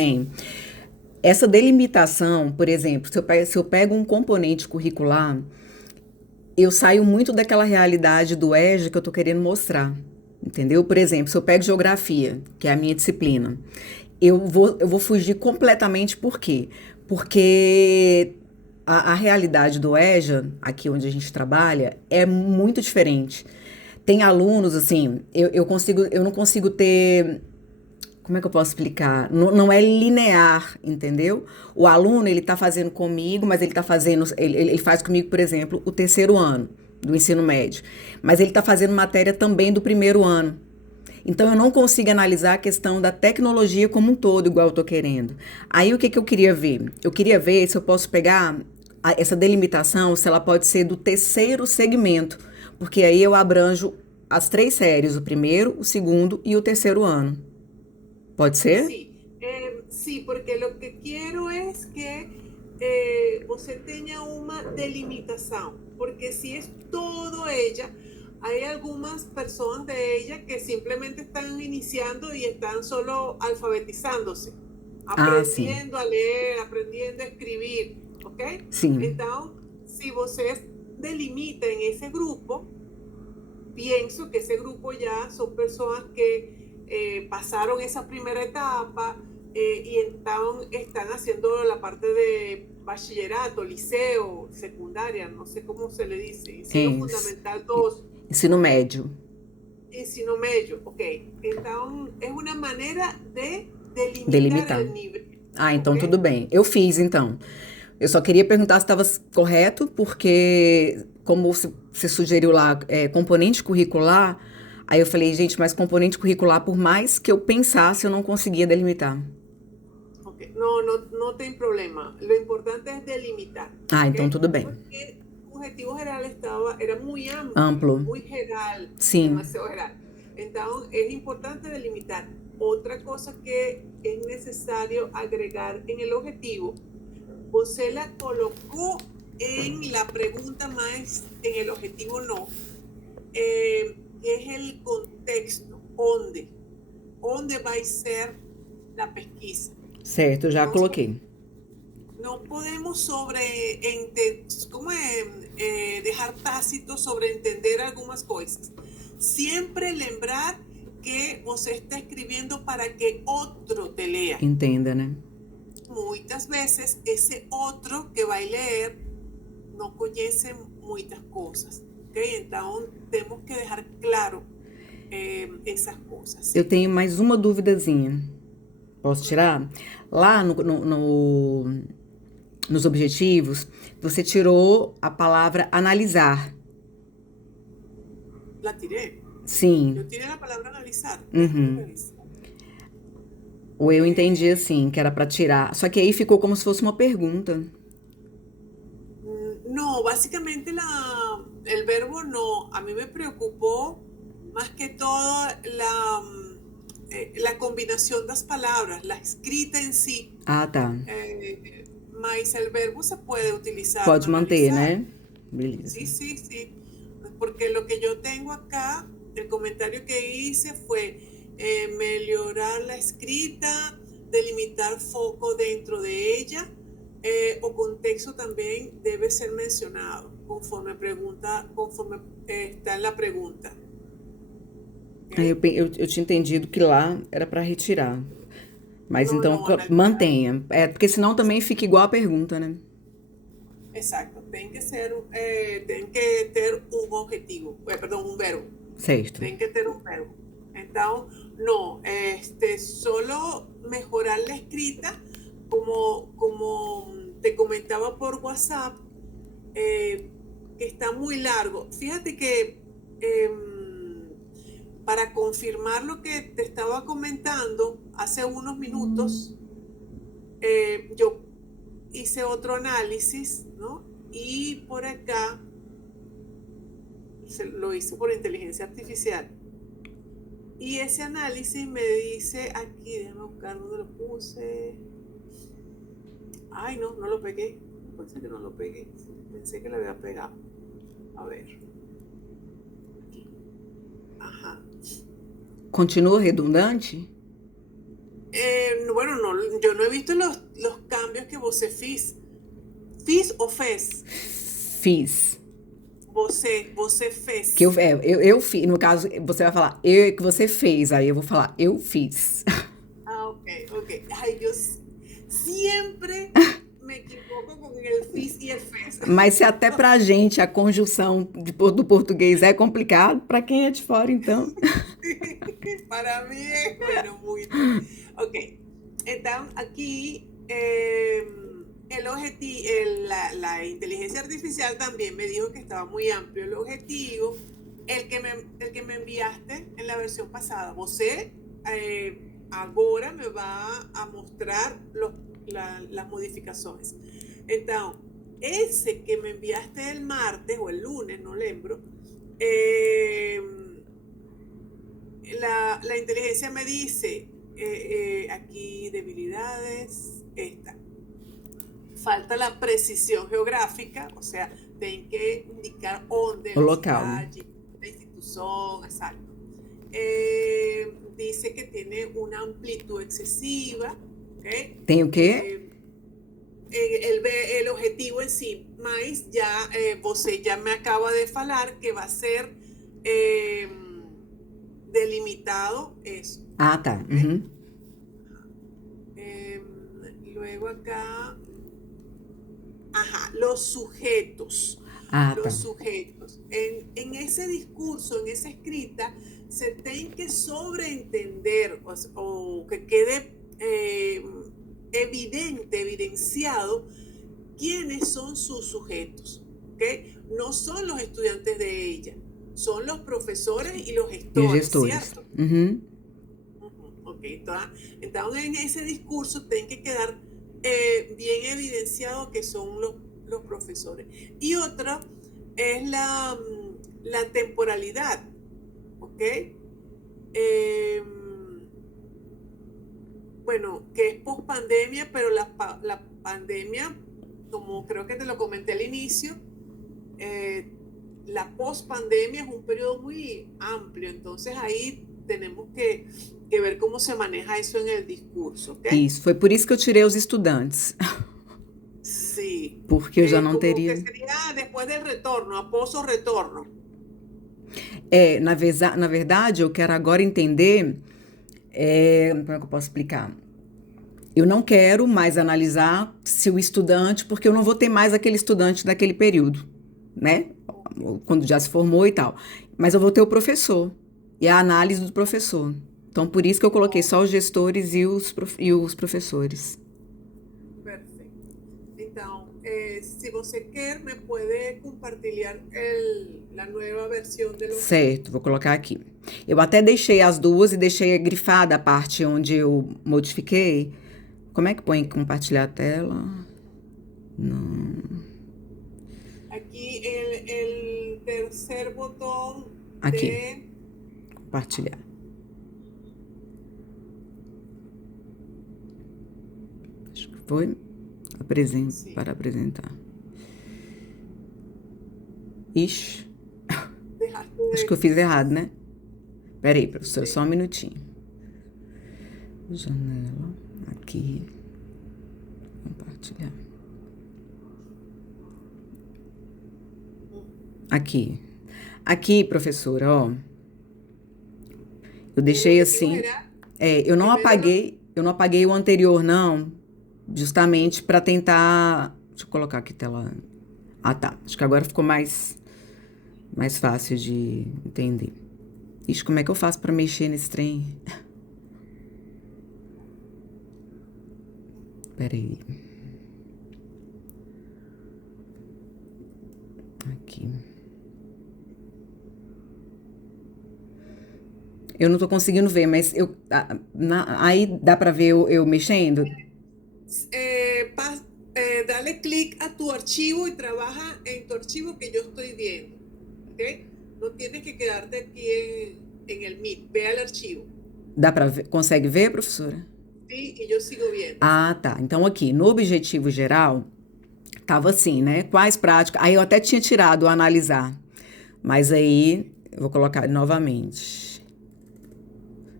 Tem. Essa delimitação, por exemplo, se eu pego um componente curricular, eu saio muito daquela realidade do EJA que eu estou querendo mostrar. Entendeu? Por exemplo, se eu pego geografia, que é a minha disciplina, eu vou fugir completamente. Por quê? Porque a realidade do EJA, aqui onde a gente trabalha, é muito diferente. Tem alunos, assim, eu não consigo ter. Como é que eu posso explicar? Não, não é linear, entendeu? O aluno, ele tá fazendo comigo, mas ele tá fazendo, ele faz comigo, por exemplo, o terceiro ano do ensino médio. Mas ele tá fazendo matéria também do primeiro ano. Então eu não consigo analisar a questão da tecnologia como um todo, igual eu tô querendo. Aí o que que eu queria ver? Eu queria ver se eu posso pegar essa delimitação, se ela pode ser do terceiro segmento, porque aí eu abranjo as três séries, o primeiro, o segundo e o terceiro ano. Pode ser? Sí, sí, porque lo que quiero es que você tenha uma delimitação, porque si es todo ella, hay algunas personas de ella que simplemente están iniciando y están solo alfabetizándose, Ah, sim. aprendiendo a leer, aprendiendo a escribir, ¿ok? Sim. Então, si você delimita en ese grupo, pienso que ese grupo ya son personas que pasaron esa primera etapa y están haciendo la parte de bachillerato, liceo, secundaria, no sé cómo se le dice, ensino É, fundamental 2, ensino médio. ensino medio, ok. Entonces, es una manera de delimitar Delimitar. el nivel, Ah, ok. então tudo bem. Eu fiz, então. Eu só queria perguntar se estava correto, porque, como você sugeriu lá, componente curricular, aí eu falei, gente, mas componente curricular, por mais que eu pensasse, eu não conseguia delimitar. Ok, no, no, no tem problema. Lo importante es delimitar, Ah, ¿ok? então tudo bem. Porque el objetivo general era muy amplio, Amplo. muy general, Sim. demasiado general. Entonces, es importante delimitar. Otra cosa que es necesario agregar en el objetivo, você la colocó en la pregunta más, en el objetivo no, es el contexto, ¿dónde va a ser la pesquisa? Certo, já No, coloquei. no podemos ¿cómo dejar tácito sobre entender algunas cosas. Siempre lembrar que você está escribiendo para que otro te lea. Entenda, né? Muchas veces ese otro que va a leer no conoce muchas cosas. ¿Okay? Entonces tenemos que dejar claro esas cosas. Eu ¿Sí? tenho mais uma duvidazinha. Posso tirar? Lá nos objetivos, você tirou a palavra analisar. La tiré. Yo Sim. tiré la palabra analizar. Déjame Uhum. revisar. Ou eu entendi Eh, assim, que era pra tirar. Só que aí ficou como se fosse uma pergunta. No, básicamente el verbo no. A mí me preocupó más que todo la combinación de las palabras, la escrita en sí. Ah, tá. Mas el verbo se puede utilizar, Pode manter, analizar. né? Beleza. Sí, sí, sí. Porque lo que yo tengo acá, el comentario que hice fue mejorar la escrita, delimitar foco dentro de ella, o contexto también debe ser mencionado conforme está en la pregunta. Aí ¿Okay? eu tinha entendido que lá era pra retirar. Mas No, então no, analizar. mantenha. É, porque senão também fica igual a pergunta, né? Exacto. Tienen que tener un objetivo, perdón, un verbo. Certo. Tienen que tener un verbo. Entonces, no, solo mejorar la escrita, como te comentaba por WhatsApp, que está muy largo. Fíjate que para confirmar lo que te estaba comentando hace unos minutos, yo hice otro análisis, ¿no? Y por acá lo hice por inteligencia artificial. Y ese análisis me dice aquí, déjame buscar dónde lo puse. Ay, no, no lo pegué. Pensé que no lo pegué. Pensé que lo había pegado. A ver. Aquí. Ajá. Continua redundante? bueno, no, yo no he visto los cambios que você fez. Fiz ou fez? Fiz. Você Que fez. eu fiz. No caso, você vai falar que você fez. Aí eu vou falar eu fiz. Ah, ok, ok. Ay, siempre me equivoco con el fiz y el fez. Mas se até pra gente a conjunção do português é complicado, pra quem é de fora, então. Para mí es, bueno, muy. Ok, entonces aquí la inteligencia artificial también me dijo que estaba muy amplio el objetivo, el que me enviaste en la versión pasada. Você agora me va a mostrar las modificaciones. Entonces, ese que me enviaste el martes o el lunes, no lembro, la inteligencia me dice, aquí debilidades, esta. Falta la precisión geográfica, o sea, tienen que indicar dónde, O local. la institución, exacto. Dice que tiene una amplitud excesiva, ¿okay? Tem o quê? El objetivo en sí, mas ya você ya me acaba de falar que va a ser delimitado eso. Ah, tá. ¿Okay? Uhum. Luego acá, los sujetos. Ah, Los tá. sujetos. En ese discurso, en esa escrita, se tiene que sobreentender o que quede evidenciado quiénes son sus sujetos. ¿Okay? No son los estudiantes de ella, son los profesores y los E os gestores, gestores. ¿cierto? Uhum. Ok, entonces en ese discurso tiene que quedar bien evidenciado que son los profesores. Y otra es la temporalidad, ¿ok? Bueno, que es post pandemia, pero la pandemia, como creo que te lo comenté al inicio, la post pandemia es un periodo muy amplio, entonces ahí tenemos que ver cómo se maneja eso en el discurso, ¿ok? Isso, foi por isso que eu tirei os estudantes. Sí. Porque eu já não Como que teria. sería después del retorno, após o retorno. Na verdade, eu quero agora entender. Como é que eu posso explicar? Eu não quero mais analisar se o estudante, porque eu não vou ter mais aquele estudante daquele período, né? Quando já se formou e tal. Mas eu vou ter o professor e a análise do professor. Então, por isso que eu coloquei só os gestores e os professores. Perfecto. Então, se você quer, me pode compartilhar la nueva versión de lo Certo, vou colocar aqui. Eu até deixei as duas e deixei grifada a parte onde eu modifiquei. Como é que põe compartilhar a tela? Não. Aquí el tercer botón Aqui. de Compartilhar. Acho que foi. Sim. Para apresentar. Ixi, dejaste acho que eu fiz errado, né? Peraí, professor, Sim. só um minutinho. Janela, aqui. Compartilhar. Aqui. Aqui, professora, ó. Eu deixei assim. Eu não apaguei o anterior, não. Justamente para tentar. Deixa eu colocar aqui tela. Ah, tá. Acho que agora ficou mais fácil de entender. Ixi, como é que eu faço para mexer nesse trem? Peraí. Aqui. Eu não tô conseguindo ver, mas aí dá para ver eu mexendo? Dale clic a tu archivo y trabaja en tu archivo que yo estoy viendo. ¿Ok? No tienes que quedarte aquí en el Meet. Ve al archivo. Dá para ver? Consegue ver, professora? Sí, y yo sigo viendo. Ah, tá. Então aqui, no objetivo geral, tava assim, né? Quais práticas? Aí eu até tinha tirado o analisar. Mas aí eu vou colocar novamente.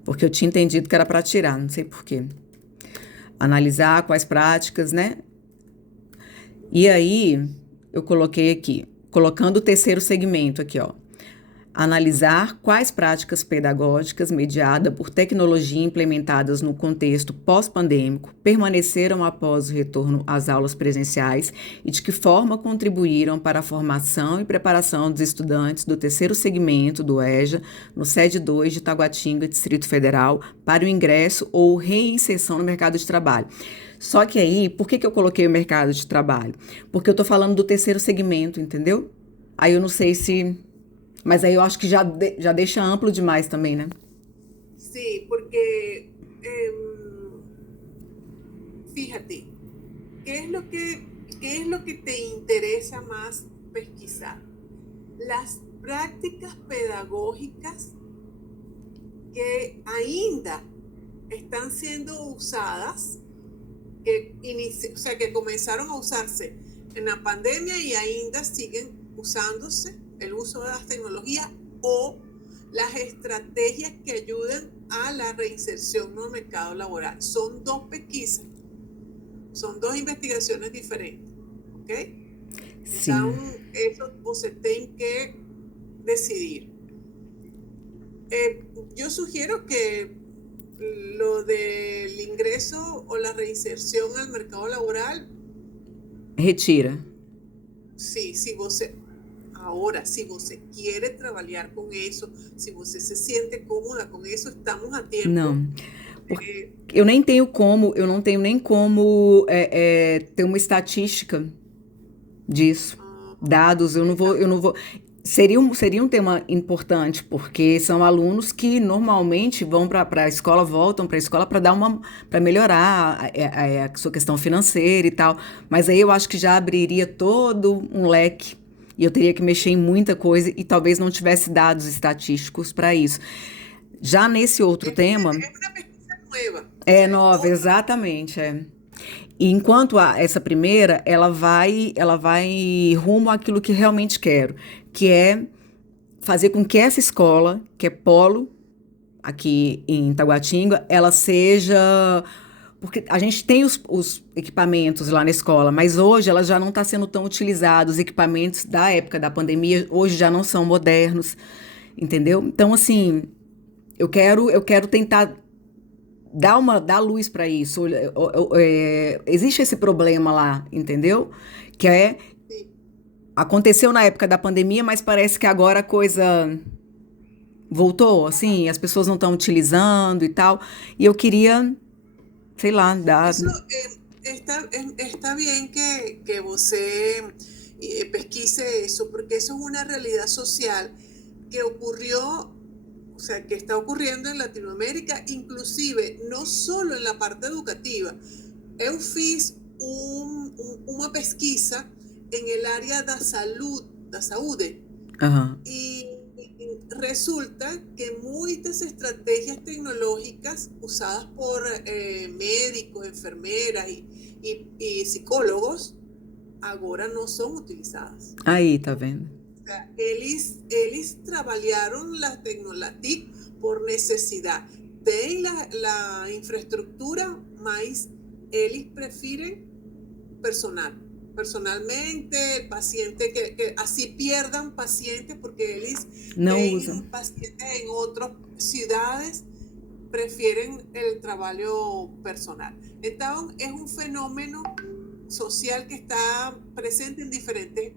Porque eu tinha entendido que era para tirar, não sei por quê. Analisar quais práticas, né? E aí, eu coloquei aqui, colocando o terceiro segmento aqui, ó. Analisar quais práticas pedagógicas mediadas por tecnologia implementadas no contexto pós-pandêmico permaneceram após o retorno às aulas presenciais e de que forma contribuíram para a formação e preparação dos estudantes do terceiro segmento do EJA, no SED 2 de Taguatinga, Distrito Federal, para o ingresso ou reinserção no mercado de trabalho. Só que aí, por que eu coloquei o mercado de trabalho? Porque eu tô falando do terceiro segmento, entendeu? Aí eu não sei se... Mas aí eu acho que já deixa amplo demais também, né? Sí, porque fíjate, ¿qué es lo que te interesa más pesquisar? Las prácticas pedagógicas que ainda están siendo usadas, o sea, que comenzaron a usarse en la pandemia y ainda siguen usándose, el uso de las tecnologías o las estrategias que ayudan a la reinserción en el mercado laboral. Son dos pesquisas, son dos investigaciones diferentes, ¿ok? Sim. Então, eso você tem que decidir. Yo sugiero que lo del ingreso o la reinserción al mercado laboral, Retira. sí, si você, ahora, si você quiere trabajar con eso, si você se siente cómoda con eso, estamos a tiempo. Não. Porque eu nem tenho como, eu não tenho nem como ter uma estatística disso. Dados, eu não vou. Seria um tema importante, porque são alunos que normalmente vão para a escola, voltam para a escola para melhorar a sua questão financeira e tal. Mas aí eu acho que já abriria todo um leque e eu teria que mexer em muita coisa e talvez não tivesse dados estatísticos para isso. Já nesse outro tema, Es una pesquisa nueva. O é sea, es nova, otra. exatamente, é. E enquanto essa primeira, ela vai rumo àquilo que realmente quero, que é fazer com que essa escola, que é polo aqui em Taguatinga, ela seja... Porque a gente tem os equipamentos lá na escola, mas hoje ela já não está sendo tão utilizada. Os equipamentos da época da pandemia hoje já não são modernos, entendeu? Então, assim, eu quero tentar dar luz para isso. Existe esse problema lá, entendeu? Que é Sí. aconteceu na época da pandemia, mas parece que agora a coisa voltou, assim, as pessoas não estão utilizando e tal. E eu queria, sei lá, dar. Eso está bien que você pesquise eso, porque eso es una realidad social que ocurrió, o sea, que está ocurriendo en Latinoamérica, inclusive no solo en la parte educativa. Eu fiz uma pesquisa en el área da saúde, Aham. y resulta que muchas estrategias tecnológicas usadas por médicos, enfermeras y psicólogos ahora no son utilizadas. Aí, tá vendo? O sea, eles trabajaron la TIC por necesidad. Tienen la infraestructura, mas eles prefieren personalmente, el paciente, que así pierdan pacientes, porque ellos Não usa. pacientes en otras ciudades, prefieren el trabajo personal. Entonces, es un fenómeno social que está presente en diferentes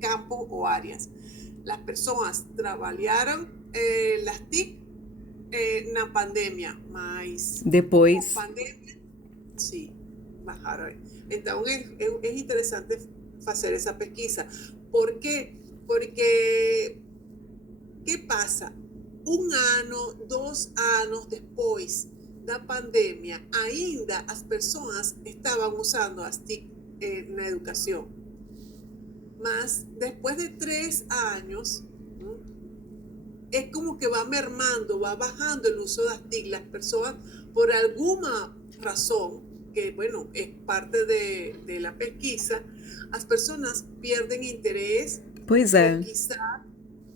campos o áreas. Las personas trabajaron las TIC en la pandemia, mas Depois. con pandemia, sí, bajaron. Entonces, es interesante hacer esa pesquisa. ¿Por qué? Porque, ¿qué pasa? 1 ano, 2 anos depois da pandemia, ainda as pessoas estavam usando as TIC na educação. Mas, depois de 3 años, es como que va mermando, va bajando el uso de las TIC. Las personas, por alguna razón, que bueno, es parte de la pesquisa, las personas pierden interés. Pois O é.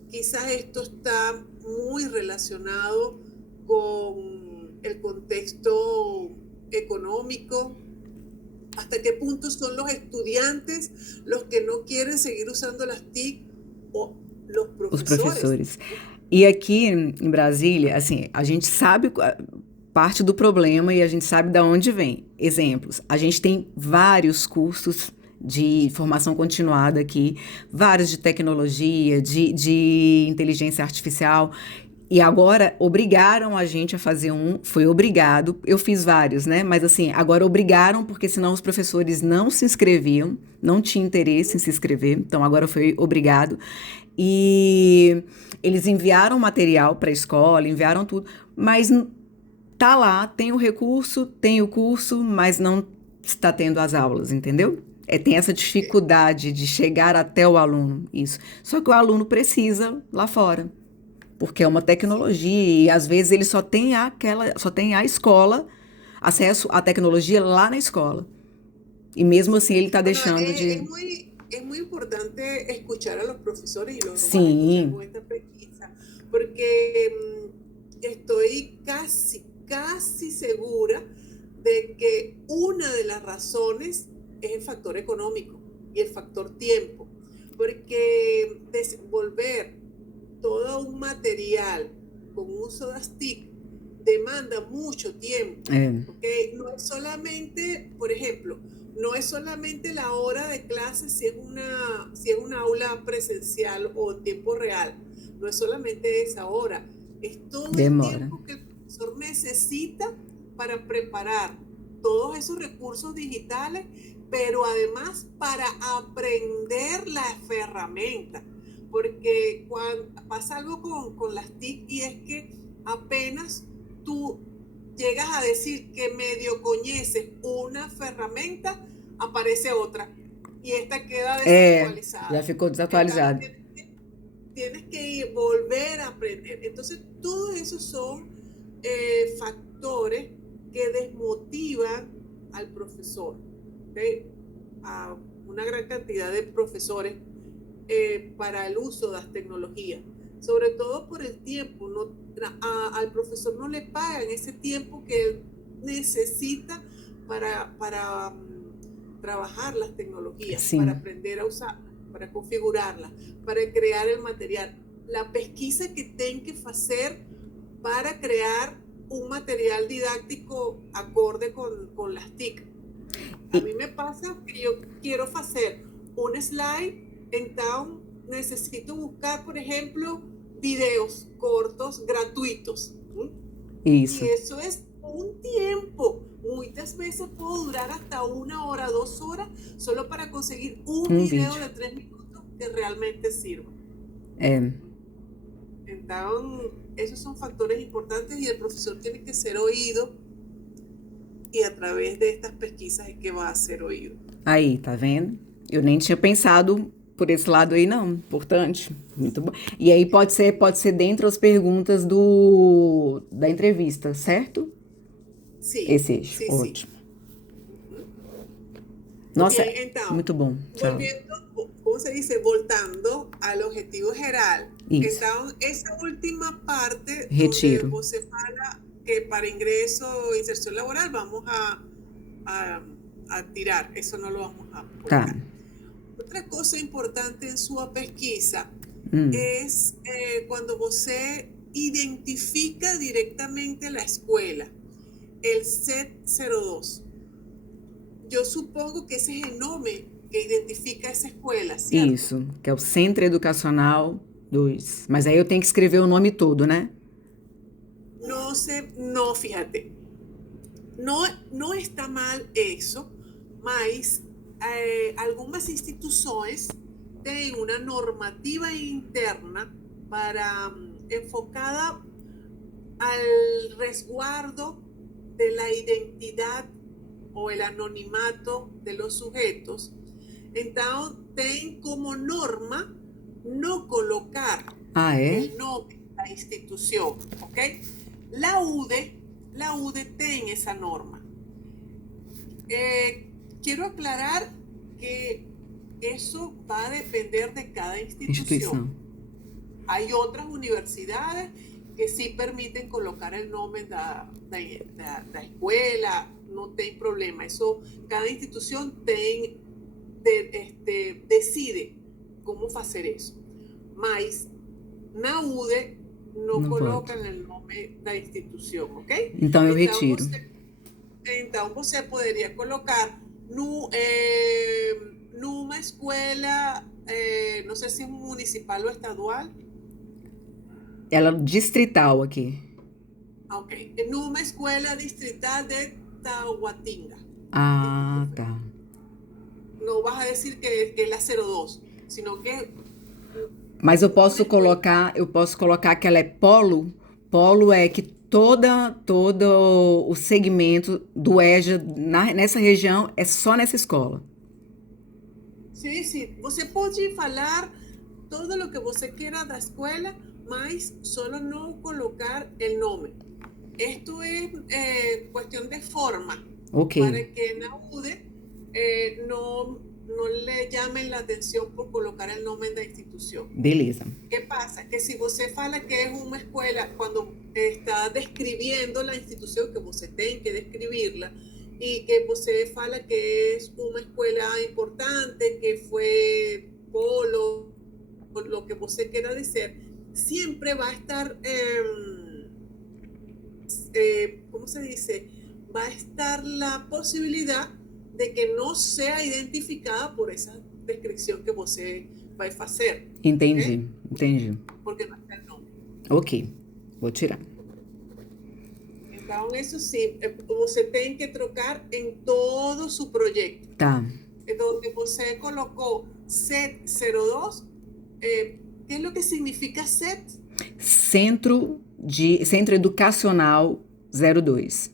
quizás esto está muy relacionado con el contexto económico? ¿Hasta qué punto son los estudiantes los que no quieren seguir usando las TIC o los Os profesores? professores. E aqui em Brasília, assim, a gente sabe parte do problema e a gente sabe de onde vem. Exemplos, a gente tem vários cursos de formação continuada aqui, vários de tecnologia, de inteligência artificial, e agora obrigaram a gente a fazer um, foi obrigado, eu fiz vários, né? Mas assim, agora obrigaram porque senão os professores não se inscreviam, não tinham interesse em se inscrever, então agora foi obrigado. E eles enviaram material para a escola, enviaram tudo, mas tá lá, tem o recurso, tem o curso, mas não está tendo as aulas, entendeu? Tem essa dificuldade de chegar até o aluno, isso. Só que o aluno precisa lá fora, porque é uma tecnologia e às vezes ele só tem a escola, acesso à tecnologia lá na escola. E mesmo assim ele está Bueno, deixando de. es muy importante escuchar a los profesores y lo vas a escuchar Sim, con esta pesquisa, porque estoy casi segura de que una de las razones es el factor económico y el factor tiempo, porque desenvolver todo un material con uso de las TIC demanda mucho tiempo, é, ¿ok? No es solamente, por ejemplo, no es solamente la hora de clase si es una aula presencial o en tiempo real, no es solamente esa hora, es todo el demora. tiempo que el profesor necesita para preparar todos esos recursos digitales, pero además para aprender las herramientas, porque cuando pasa algo con las TIC y es que apenas tú llegas a decir que medio conoces una herramienta, aparece otra y esta queda Já desactualizada. ficou Entonces desatualizado. tienes que volver a aprender. Entonces, todos esos son factores que desmotivan al profesor, ¿okay? A una gran cantidad de profesores para el uso de las tecnologías, sobre todo por el tiempo. Al profesor no le pagan ese tiempo que él necesita para trabajar las tecnologías, para Sim. aprender a usarlas, para configurarlas, para crear el material. La pesquisa que tienen que hacer para crear un material didáctico acorde con las TIC. A mí me pasa que yo quiero hacer un slide, entonces necesito buscar, por ejemplo, videos cortos gratuitos. Y Isso. eso es un tiempo. Muchas veces puedo durar hasta 1 hora, 2 horas, solo para conseguir un video Vídeo. de 3 minutos que realmente sirva. É. Entonces, esos son factores importantes y el profesor tiene que ser oído y a través de estas pesquisas es que va a ser oído. Aí, tá vendo? Eu nem tinha pensado por esse lado aí, não. Importante. Muito bom. E aí pode ser dentro das perguntas da entrevista, certo? Sí, Esse eixo. sí, sí. Ótimo. Bien, Nossa, entonces, muito bom. Tchau. volviendo, ¿cómo se dice? Voltando al objetivo general. Isso. Entonces, esa última parte donde Retiro. você fala que para ingreso e inserción laboral vamos a tirar, eso no lo vamos a Tá. colocar. Otra cosa importante en su pesquisa Hum. es cuando você identifica directamente la escuela, el CET02. Yo supongo que ese es el nombre que identifica esa escuela, ¿cierto? Isso, que é o Centro Educacional 2. Mas aí eu tenho que escrever o nome todo, né? No sé, no, fíjate, no está mal eso, mas algunas instituciones tienen una normativa interna para enfocada al resguardo de la identidad o el anonimato de los sujetos. Entonces, tienen como norma no colocar Ah, é? el nombre de la institución, ¿ok? La UDE tiene esa norma. Quiero aclarar que eso va a depender de cada institución. Instituição. Hay otras universidades que sí permiten colocar el nombre de la escuela, não tem problema. Isso, cada instituição decide como fazer isso. Mas na UDE não Não colocam pode. o nome da instituição, ok? Então eu Então retiro. você poderia colocar numa escola, não sei se municipal ou estadual, Ela distrital aqui. ok, numa escola distrital de Tahuatinga. Ah, tá. No vas a decir que es la 02, sino que Mas una escuela. eu posso colocar que ela é polo. Polo é que todo o segmento do EJA nessa região é só nessa escola. Sí, sí, você pode falar todo lo que você queira da escuela, mas solo no colocar el nombre. Esto es cuestión de forma, Ok, para que na UDE no le llamen la atención por colocar el nombre da institución. beleza. ¿Qué pasa? Que si você fala que es una escuela, cuando está describiendo la institución, que você tem que describirla, y que você fala que es una escuela importante, que fue polo, lo que você quiera decir, siempre va a estar, ¿cómo se dice? Va a estar la posibilidad de que no sea identificada por esa descripción que você vai fazer, Entendi, ¿ok? entendi. Porque não está el nombre. Ok, vou tirar. Então, isso sim, você tem que trocar em todo su proyecto. Tá. Donde você colocou SET 02, ¿qué es lo que significa SET? Centro Educacional 02.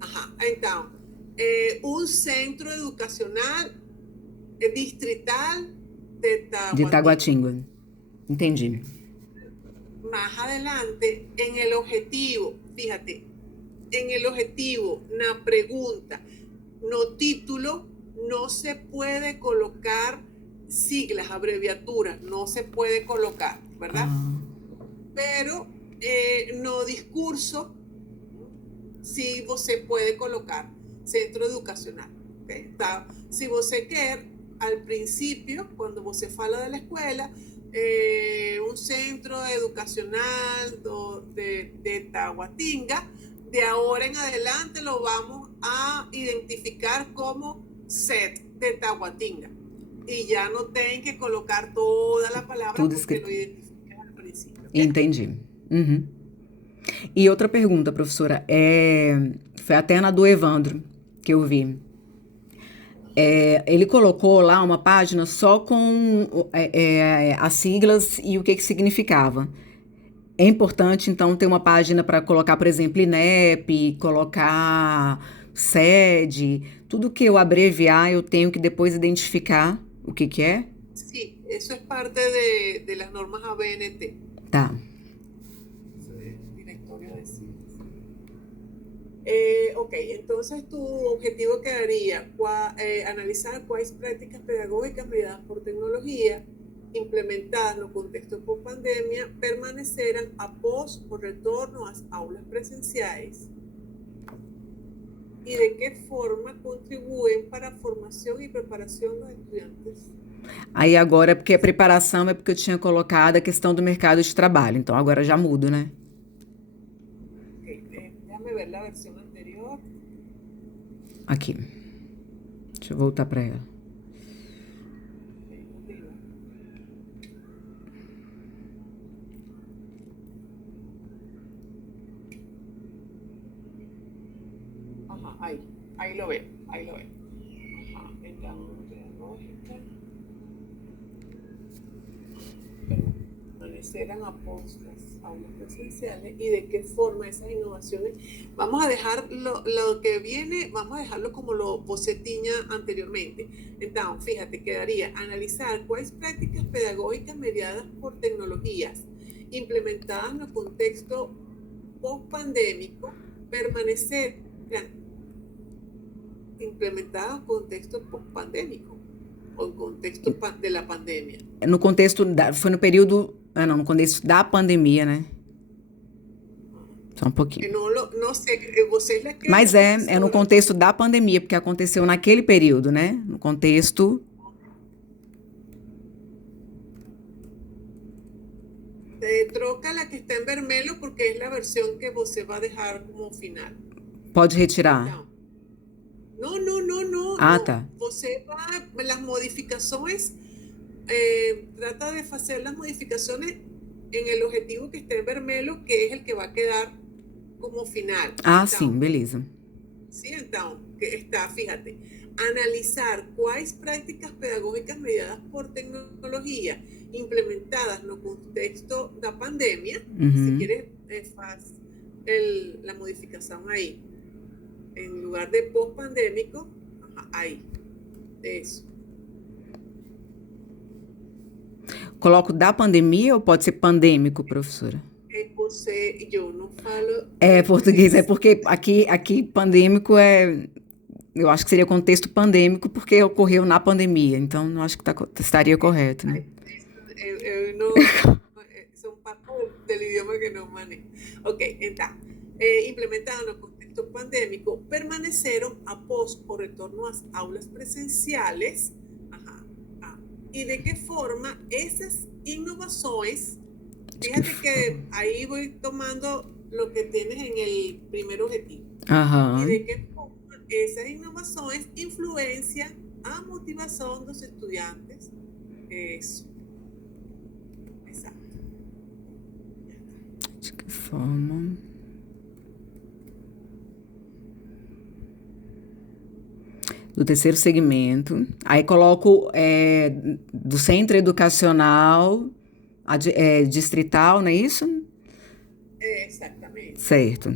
Ajá, então, un centro educacional distrital de De Tahuatinga. Taguatinga. Entendi. Más adelante, en el objetivo, fíjate, en el objetivo, na pregunta, no título, no se puede colocar siglas, abreviaturas, no se puede colocar, ¿verdad? Ah, Pero no discurso, sí você puede colocar centro educacional. ¿Okay? Tá? Si você quer, al principio, cuando você fala de la escuela, un centro educacional de Tahuatinga, de ahora en adelante lo vamos a identificar como SET de Tahuatinga. Y ya no tienen que colocar toda la palabra tudo porque escrito. lo identificas al principio. ¿Okay? Entendi. Uhum. E outra pergunta, professora, foi até na do Evandro que eu vi. Ele colocou lá uma página só com as siglas e o que significava. É importante, então, ter uma página para colocar, por exemplo, INEP, colocar sede, tudo que eu abreviar, eu tenho que depois identificar o que é? Sí, eso es parte de las normas ABNT. Tá. Directorio de siglas. Ok, entonces tu objetivo quedaría analizar cuáles prácticas pedagógicas mediadas por tecnología implementadas no contexto post-pandemia permanecerán após o retorno às aulas presenciais y de qué forma contribuyen para a formación y preparación dos estudiantes. Aí agora, porque a preparação é porque eu tinha colocado a questão do mercado de trabalho, então agora já mudo, né? Okay, déjame ver la versión anterior. Aqui. Deixa eu voltar para ela. Ajá, ahí lo veo, ahí lo veo. Ajá, en la lógica permanecerán apostas aulas presenciales y de qué forma esas innovaciones. Vamos a dejar lo que viene, vamos a dejarlo como lo você tinha anteriormente. Entonces, fíjate, quedaría analizar cuáles prácticas pedagógicas mediadas por tecnologías implementadas en el contexto post-pandémico permanecer implementadas en contexto post-pandémico ou em contexto de la pandemia. No contexto foi no período, no contexto da pandemia, né? Só um pouquinho. Não sei, vocês é que é Mas é no professora. contexto da pandemia, porque aconteceu naquele período, né? No contexto. Troca la que está en vermelho porque es la versión que você vai dejar como final. Pode retirar. Então, não, Ah, não. tá. Você vai, las modificações, trata de hacer las modificaciones en el objetivo que esté en vermelho, que es el que va a quedar como final. Ah, Então, sim, beleza. sim, então, que está, fíjate, analizar quais prácticas pedagógicas mediadas por tecnología implementadas no contexto da pandemia, si quieres, faz la modificación ahí. En lugar de post-pandémico, ahí, eso. Coloco da pandemia ou pode ser pandêmico, professora? Você e eu não falo. É, português, é porque aqui pandêmico é. Eu acho que seria contexto pandêmico porque ocorreu na pandemia, então não acho que estaria correto, né? Eu não. São partes do idioma que não manejo. Ok, então. Implementadas no contexto pandêmico, permaneceram após o retorno às aulas presenciales. E de que forma essas inovações. Fíjate que ahí voy tomando lo que tienes en el primer objetivo. Y de qué forma esas innovaciones influencian a motivación de los estudiantes. Eso. Exacto. De que forma. Do terceiro segmento. Aí coloco do centro educacional distrital, não é isso? Exatamente. Certo.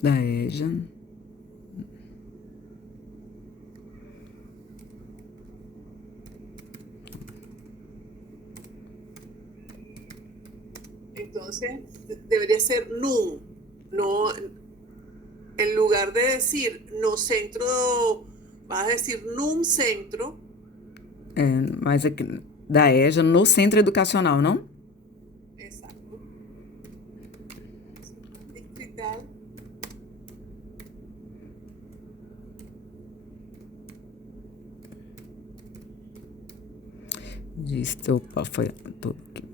Da EJA. Entonces, debería ser NUM, no, en lugar de decir no centro, vas a decir NUM centro. Mas aqui, da EJA no centro educacional, não? Exato. Distrital. Opa, foi tudo aqui.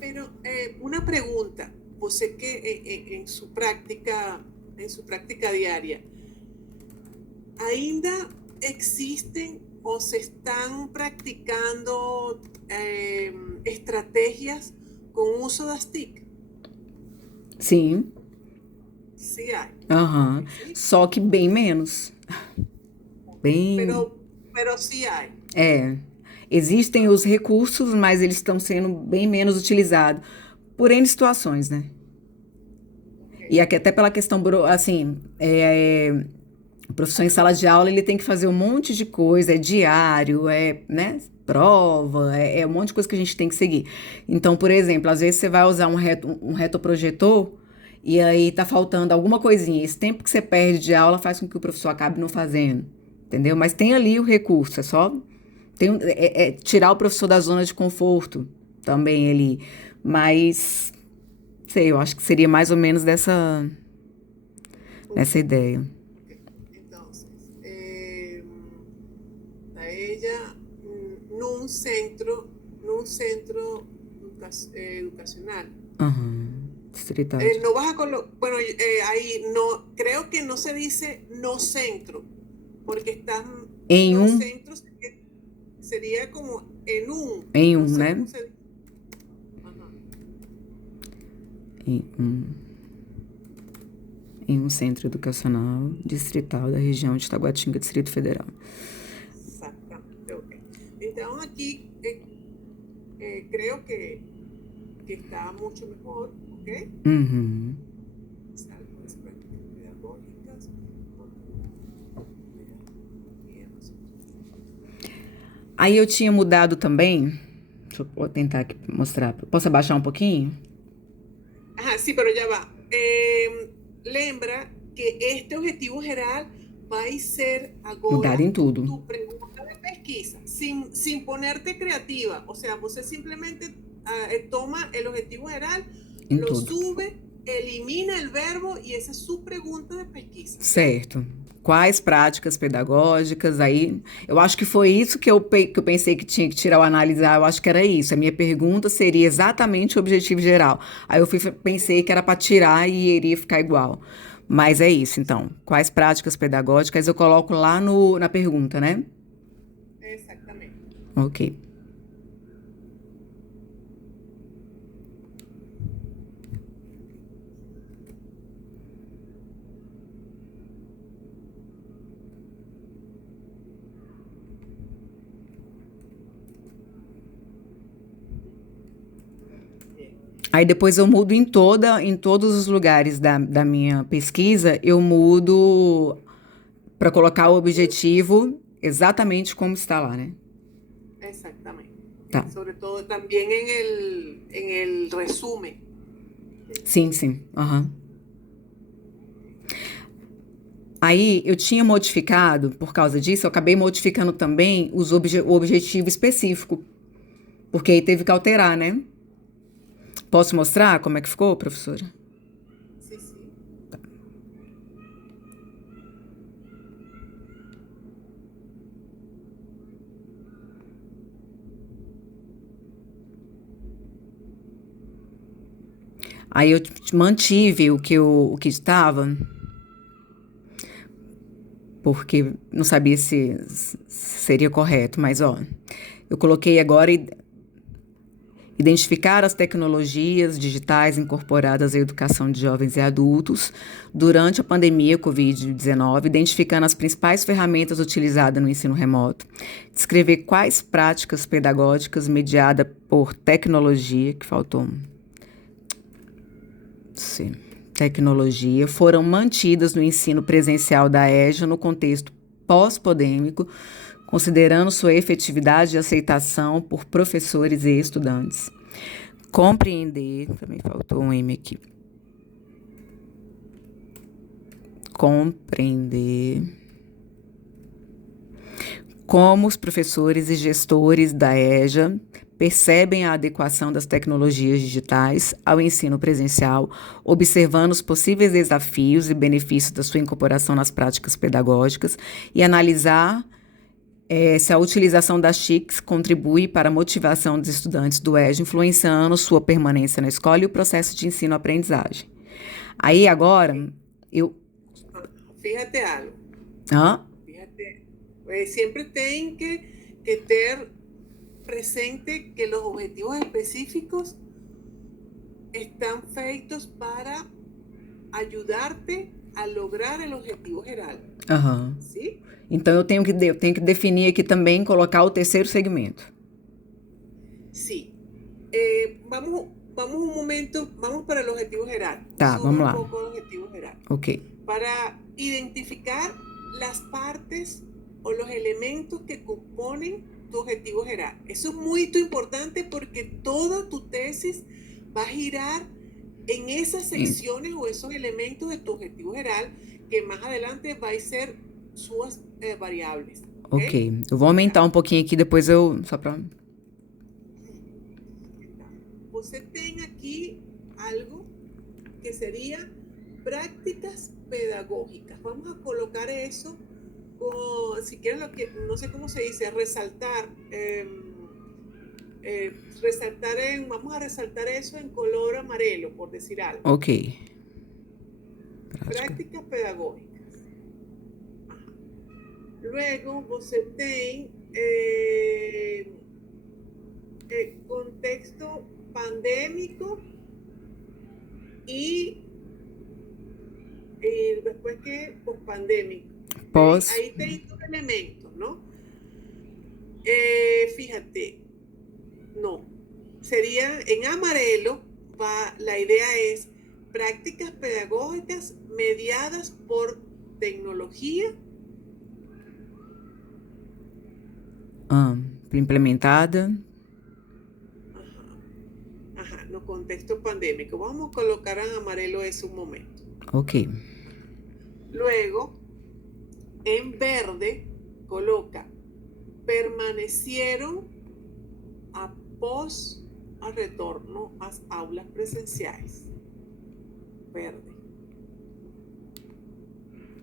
Pero una pregunta, você que en su práctica diaria, ¿ainda existen o se están practicando estrategias con uso das TIC? Sim. Sí hay. Aham. Sí. Só que bem menos. Bem. Pero sí hay. Existem os recursos, mas eles estão sendo bem menos utilizados por N situações, né? Okay. E aqui até pela questão, assim, o professor em sala de aula, ele tem que fazer um monte de coisa, diário, né? Prova, um monte de coisa que a gente tem que seguir. Então, por exemplo, às vezes você vai usar um retroprojetor e aí tá faltando alguma coisinha. Esse tempo que você perde de aula faz com que o professor acabe não fazendo, entendeu? Mas tem ali o recurso, é só... tirar o professor da zona de conforto também ali. Mas, sei, eu acho que seria mais ou menos nessa ideia. Então, a ella num centro educacional. Distrital. No vas a colocar, bueno, ahí no, creo que no se dice no centro, porque están en los un centros que sería como en un. Em no sé né? cómo se dice. Em um centro educacional distrital da região de Taguatinga, Distrito Federal. Exatamente, ok. Então aqui creo que está mucho mejor, ok? Algunas prácticas pedagógicas. Aí eu tinha mudado também. Deixa eu tentar aqui mostrar. Posso abaixar um pouquinho? Ajá, sí, pero ya va. Lembra que este objetivo geral vai ser Mudado agora em tudo. tu pergunta de pesquisa, sin ponerte creativa. O sea, você simplesmente toma el objetivo geral, Em lo tudo. sube, elimina el verbo y esa es su pregunta de pesquisa. Certo. Quais práticas pedagógicas? Aí, eu acho que foi isso que eu pensei que tinha que tirar o analisar. Eu acho que era isso. A minha pergunta seria exatamente o objetivo geral. Aí eu pensei que era para tirar e iria ficar igual. Mas é isso, então. Quais práticas pedagógicas eu coloco lá na pergunta, né? Exactamente. Ok. Aí depois eu mudo em todos os lugares da minha pesquisa, eu mudo para colocar o objetivo exatamente como está lá, né? Exactamente. Tá. Sobre todo también en el resumen. Sim, sim. Aham. Aí eu tinha modificado, por causa disso, eu acabei modificando também o objetivo específico. Porque aí teve que alterar, né? Posso mostrar como é que ficou, professora? Sí, sí. Aí eu mantive o que estava, porque não sabia se seria correto, mas ó, eu coloquei agora identificar as tecnologias digitais incorporadas à educação de jovens e adultos durante a pandemia Covid-19, identificando as principais ferramentas utilizadas no ensino remoto, descrever quais práticas pedagógicas mediadas por tecnologia, que faltou, sim, tecnologia, foram mantidas no ensino presencial da EJA no contexto pós-pandêmico, considerando sua efetividade e aceitação por professores e estudantes. Compreender, também faltou um M aqui. Compreender como os professores e gestores da EJA percebem a adequação das tecnologias digitais ao ensino presencial, observando os possíveis desafios e benefícios da sua incorporação nas práticas pedagógicas e analisar se a utilização das TICs contribui para a motivação dos estudantes do EJA, influenciando sua permanência na escola e o processo de ensino-aprendizagem. Aí agora, eu... Fíjate algo. Hã? Fíjate, siempre tem que ter presente que los objetivos específicos están feitos para ayudarte a lograr el objetivo geral. Aham. ¿Sí? Então eu tenho que definir aqui também, colocar o terceiro segmento. Sí. Vamos un momento, vamos para el objetivo geral. Tá, Sube vamos un lá. poco el objetivo geral. Ok. Para identificar las partes o los elementos que componen tu objetivo geral. Eso es muy importante porque toda tu tesis va a girar en esas secciones o esos elementos de tu objetivo geral que más adelante va a ser sus variables. Ok. Eu vou aumentar um pouquinho aqui, depois eu... Só pra... Você tem aqui algo que sería prácticas pedagógicas. Vamos a colocar eso con, si quieren, lo que, no sé cómo se dice, resaltar. Vamos a resaltar eso en color amarelo, por decir algo. Ok. Prácticas pedagógicas. Ajá. Luego, você tem contexto pandémico y después que post-pandémico. Ahí tem dos elementos, ¿no? Fíjate, no, sería en amarelo, la idea es prácticas pedagógicas mediadas por tecnología. implementada. Ajá, no contexto pandémico. Vamos a colocar en amarelo eso un momento. Ok. Luego, en verde, coloca permanecieron após al retorno a aulas presenciais. Verde.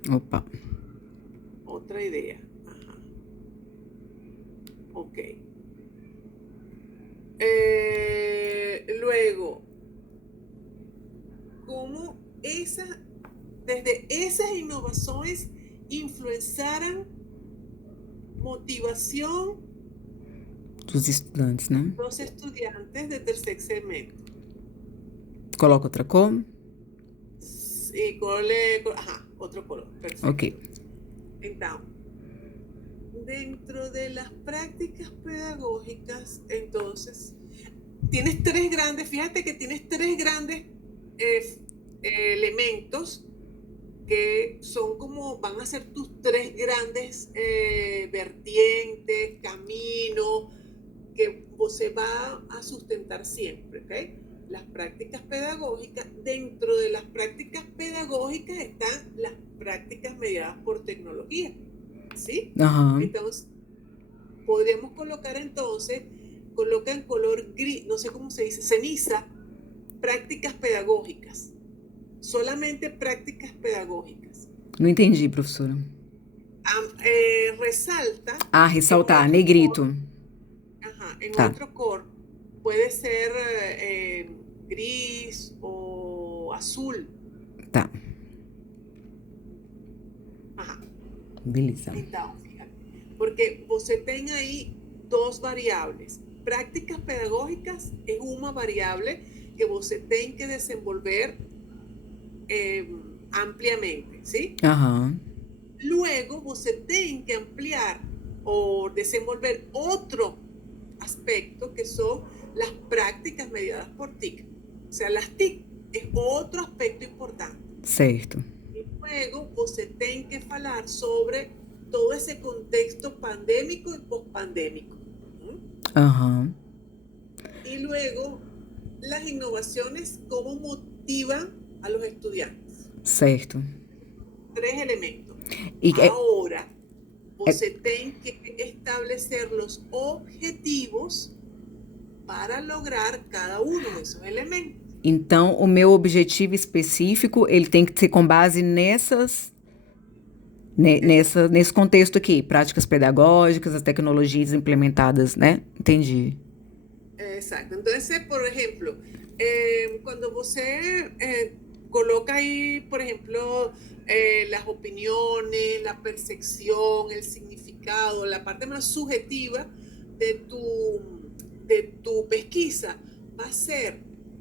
Opa. Otra idea. Ajá. Ok. Luego, ¿cómo desde esas innovaciones influenciaram motivación Dos estudantes, né? dos estudiantes de tercer segmento? Coloca outra cor. Y ajá, otro color, perfecto. Ok. Entonces, dentro de las prácticas pedagógicas, entonces, fíjate que tienes tres grandes elementos que son como, van a ser tus tres grandes vertientes, caminos, que se va a sustentar siempre, ¿ok? Las prácticas pedagógicas, dentro de las prácticas pedagógicas están las prácticas mediadas por tecnología, ¿sí? Aham. Entonces, podríamos colocar entonces, coloca en color gris, no sé cómo se dice, ceniza, prácticas pedagógicas, solamente prácticas pedagógicas. Não entendi, professora. Resalta Ah, en ressaltar, otro negrito. color, ajá, en Tá. otro color, puede ser gris o azul. Tá. Ajá. Beleza. Então, fíjate, porque você tem aí dos variables. Prácticas pedagógicas es una variable que você tem que desenvolver ampliamente, ¿sí? Aham. Luego, você tem que ampliar o desenvolver otro aspecto que son las prácticas mediadas por TIC. O sea, las TIC es otro aspecto importante. Certo. Y luego, você tem que falar sobre todo ese contexto pandémico y pospandémico. Aham. Y luego, las innovaciones, cómo motivan a los estudiantes. Certo. Tres elementos. E Ahora, você tem que establecer los objetivos para lograr cada uno de esos elementos. então, o meu objetivo específico, ele tem que ser com base nesse contexto aqui, práticas pedagógicas, as tecnologias implementadas, né? Entendi. Exacto. Entonces, por ejemplo, cuando você coloca ahí, por ejemplo, las opiniones, la percepción, el significado, la parte más subjetiva de tu pesquisa va a ser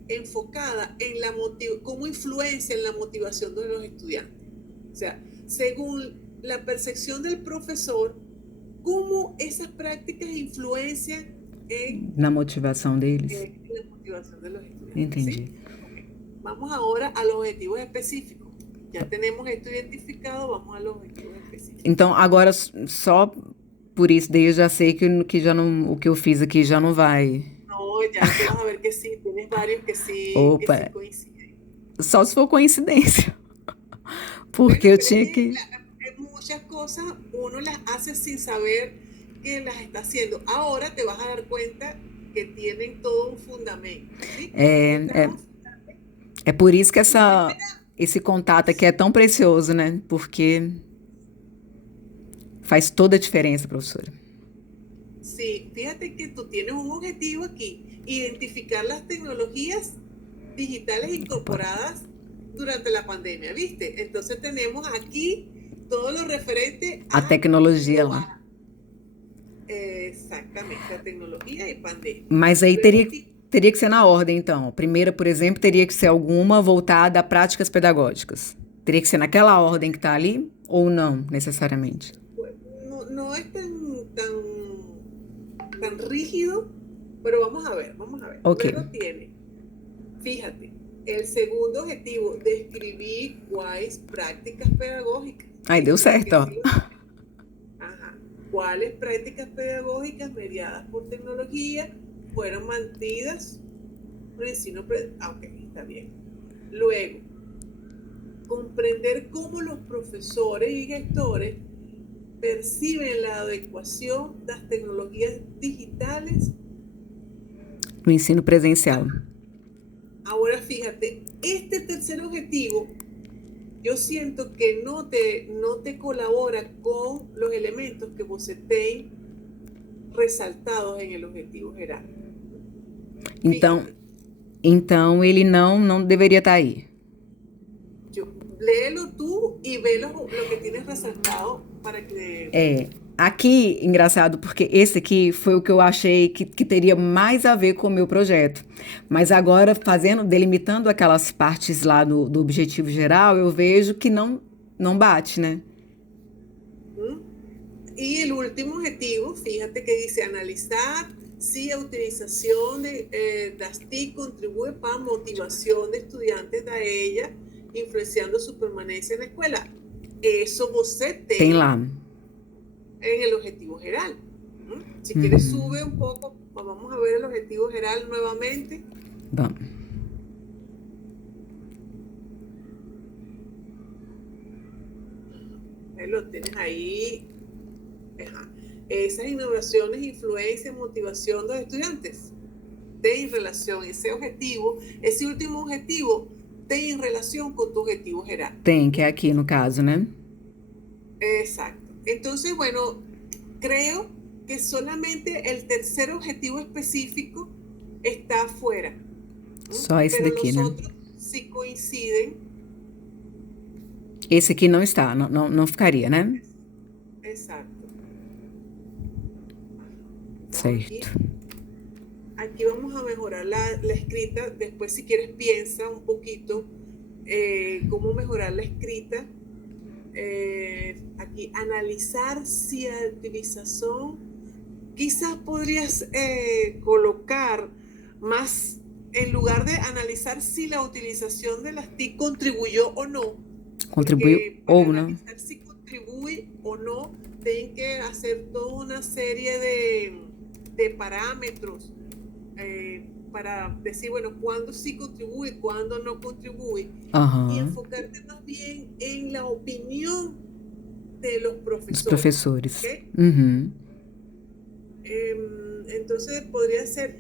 enfocada en cómo influencia en la motivación de los estudiantes. O sea, según la percepción del profesor, cómo esas prácticas influencian Na motivação deles. la motivación de los estudiantes. Entendi. ¿Sí? Okay. Vamos ahora a los objetivos específicos. Ya tenemos esto identificado, vamos a los objetivos específicos. Então, agora, só por isso daí eu já sei que já não, o que eu fiz aqui já não vai. No, ya tú vas a ver que sí, tienes varios que sí Opa. coinciden. Só se for coincidência. Porque Bueno, eu pero tinha es que que... muchas cosas uno las hace sin saber que las está haciendo. Ahora te vas a dar cuenta que tienen todo un fundamento. ¿Sí? É por isso que esse contato aqui é tão precioso, né? Porque faz toda a diferença, professora. Sí, fíjate que tú tienes un objetivo aquí, identificar las tecnologías digitales incorporadas durante la pandemia, ¿viste? Entonces tenemos aquí todo lo referente a tecnologia lá. Exatamente, a tecnologia e pandemia. Mas aí teria que ser na ordem, então. Primeira, por exemplo, teria que ser alguma voltada a práticas pedagógicas. Teria que ser naquela ordem que está ali ou não, necessariamente? No es tan rígido, pero vamos a ver. Okay. Luego tiene, fíjate, el segundo objetivo, describir cuáles prácticas pedagógicas. Ai, deu certo, ó. Ajá. cuales prácticas pedagógicas mediadas por tecnología fueron mantidas por el ensino. Ok, está bien. Luego, comprender cómo los profesores y gestores perciben la adecuación das tecnologías digitales No ensino presencial. Ahora fíjate, este tercer objetivo yo siento que no te colabora con los elementos que você tem ressaltados em el objetivo geral. Então ele não deveria estar aí. Léelo tú y ve lo que tienes resaltado para que... Aqui, engraçado, porque esse aqui foi o que eu achei que teria mais a ver com o meu projeto. Mas agora, delimitando aquelas partes lá do objetivo geral, eu vejo que não bate, né? E o último objetivo, fíjate que dice analizar si a utilización das TIC contribuye para a motivación de estudiantes da ella, influenciando su permanencia en la escuela. Eso você tem lá. En el objetivo geral. Si quieres, sube un poco. Vamos a ver el objetivo geral nuevamente. Vamos. Lo tienes ahí. Ajá. Esas innovaciones, influencia, motivación de los estudiantes. Ten relación, ese último objetivo, ten relación con tu objetivo geral. Tem, que é aqui no caso, né? Exacto. Entonces, bueno, creo que solamente el tercer objetivo específico está afuera. Só esse Pero daqui, los né? otros sí coinciden. Esse aqui não está, não ficaria, né? Exacto. Certo. Aquí vamos a mejorar la escrita. Después, si quieres, piensa un poquito cómo mejorar la escrita. Aquí, analizar si la utilización, quizás podrías colocar más, en lugar de analizar si la utilización de las TIC contribuyó o no. Contribuyó o no. Analizar si contribuye o no, tienen que hacer toda una serie de parámetros para decir, bueno, cuándo sí contribuye, cuándo no contribuye, y enfocarte más bien en la opinión de los profesores. Los profesores. ¿Okay? Entonces podría ser,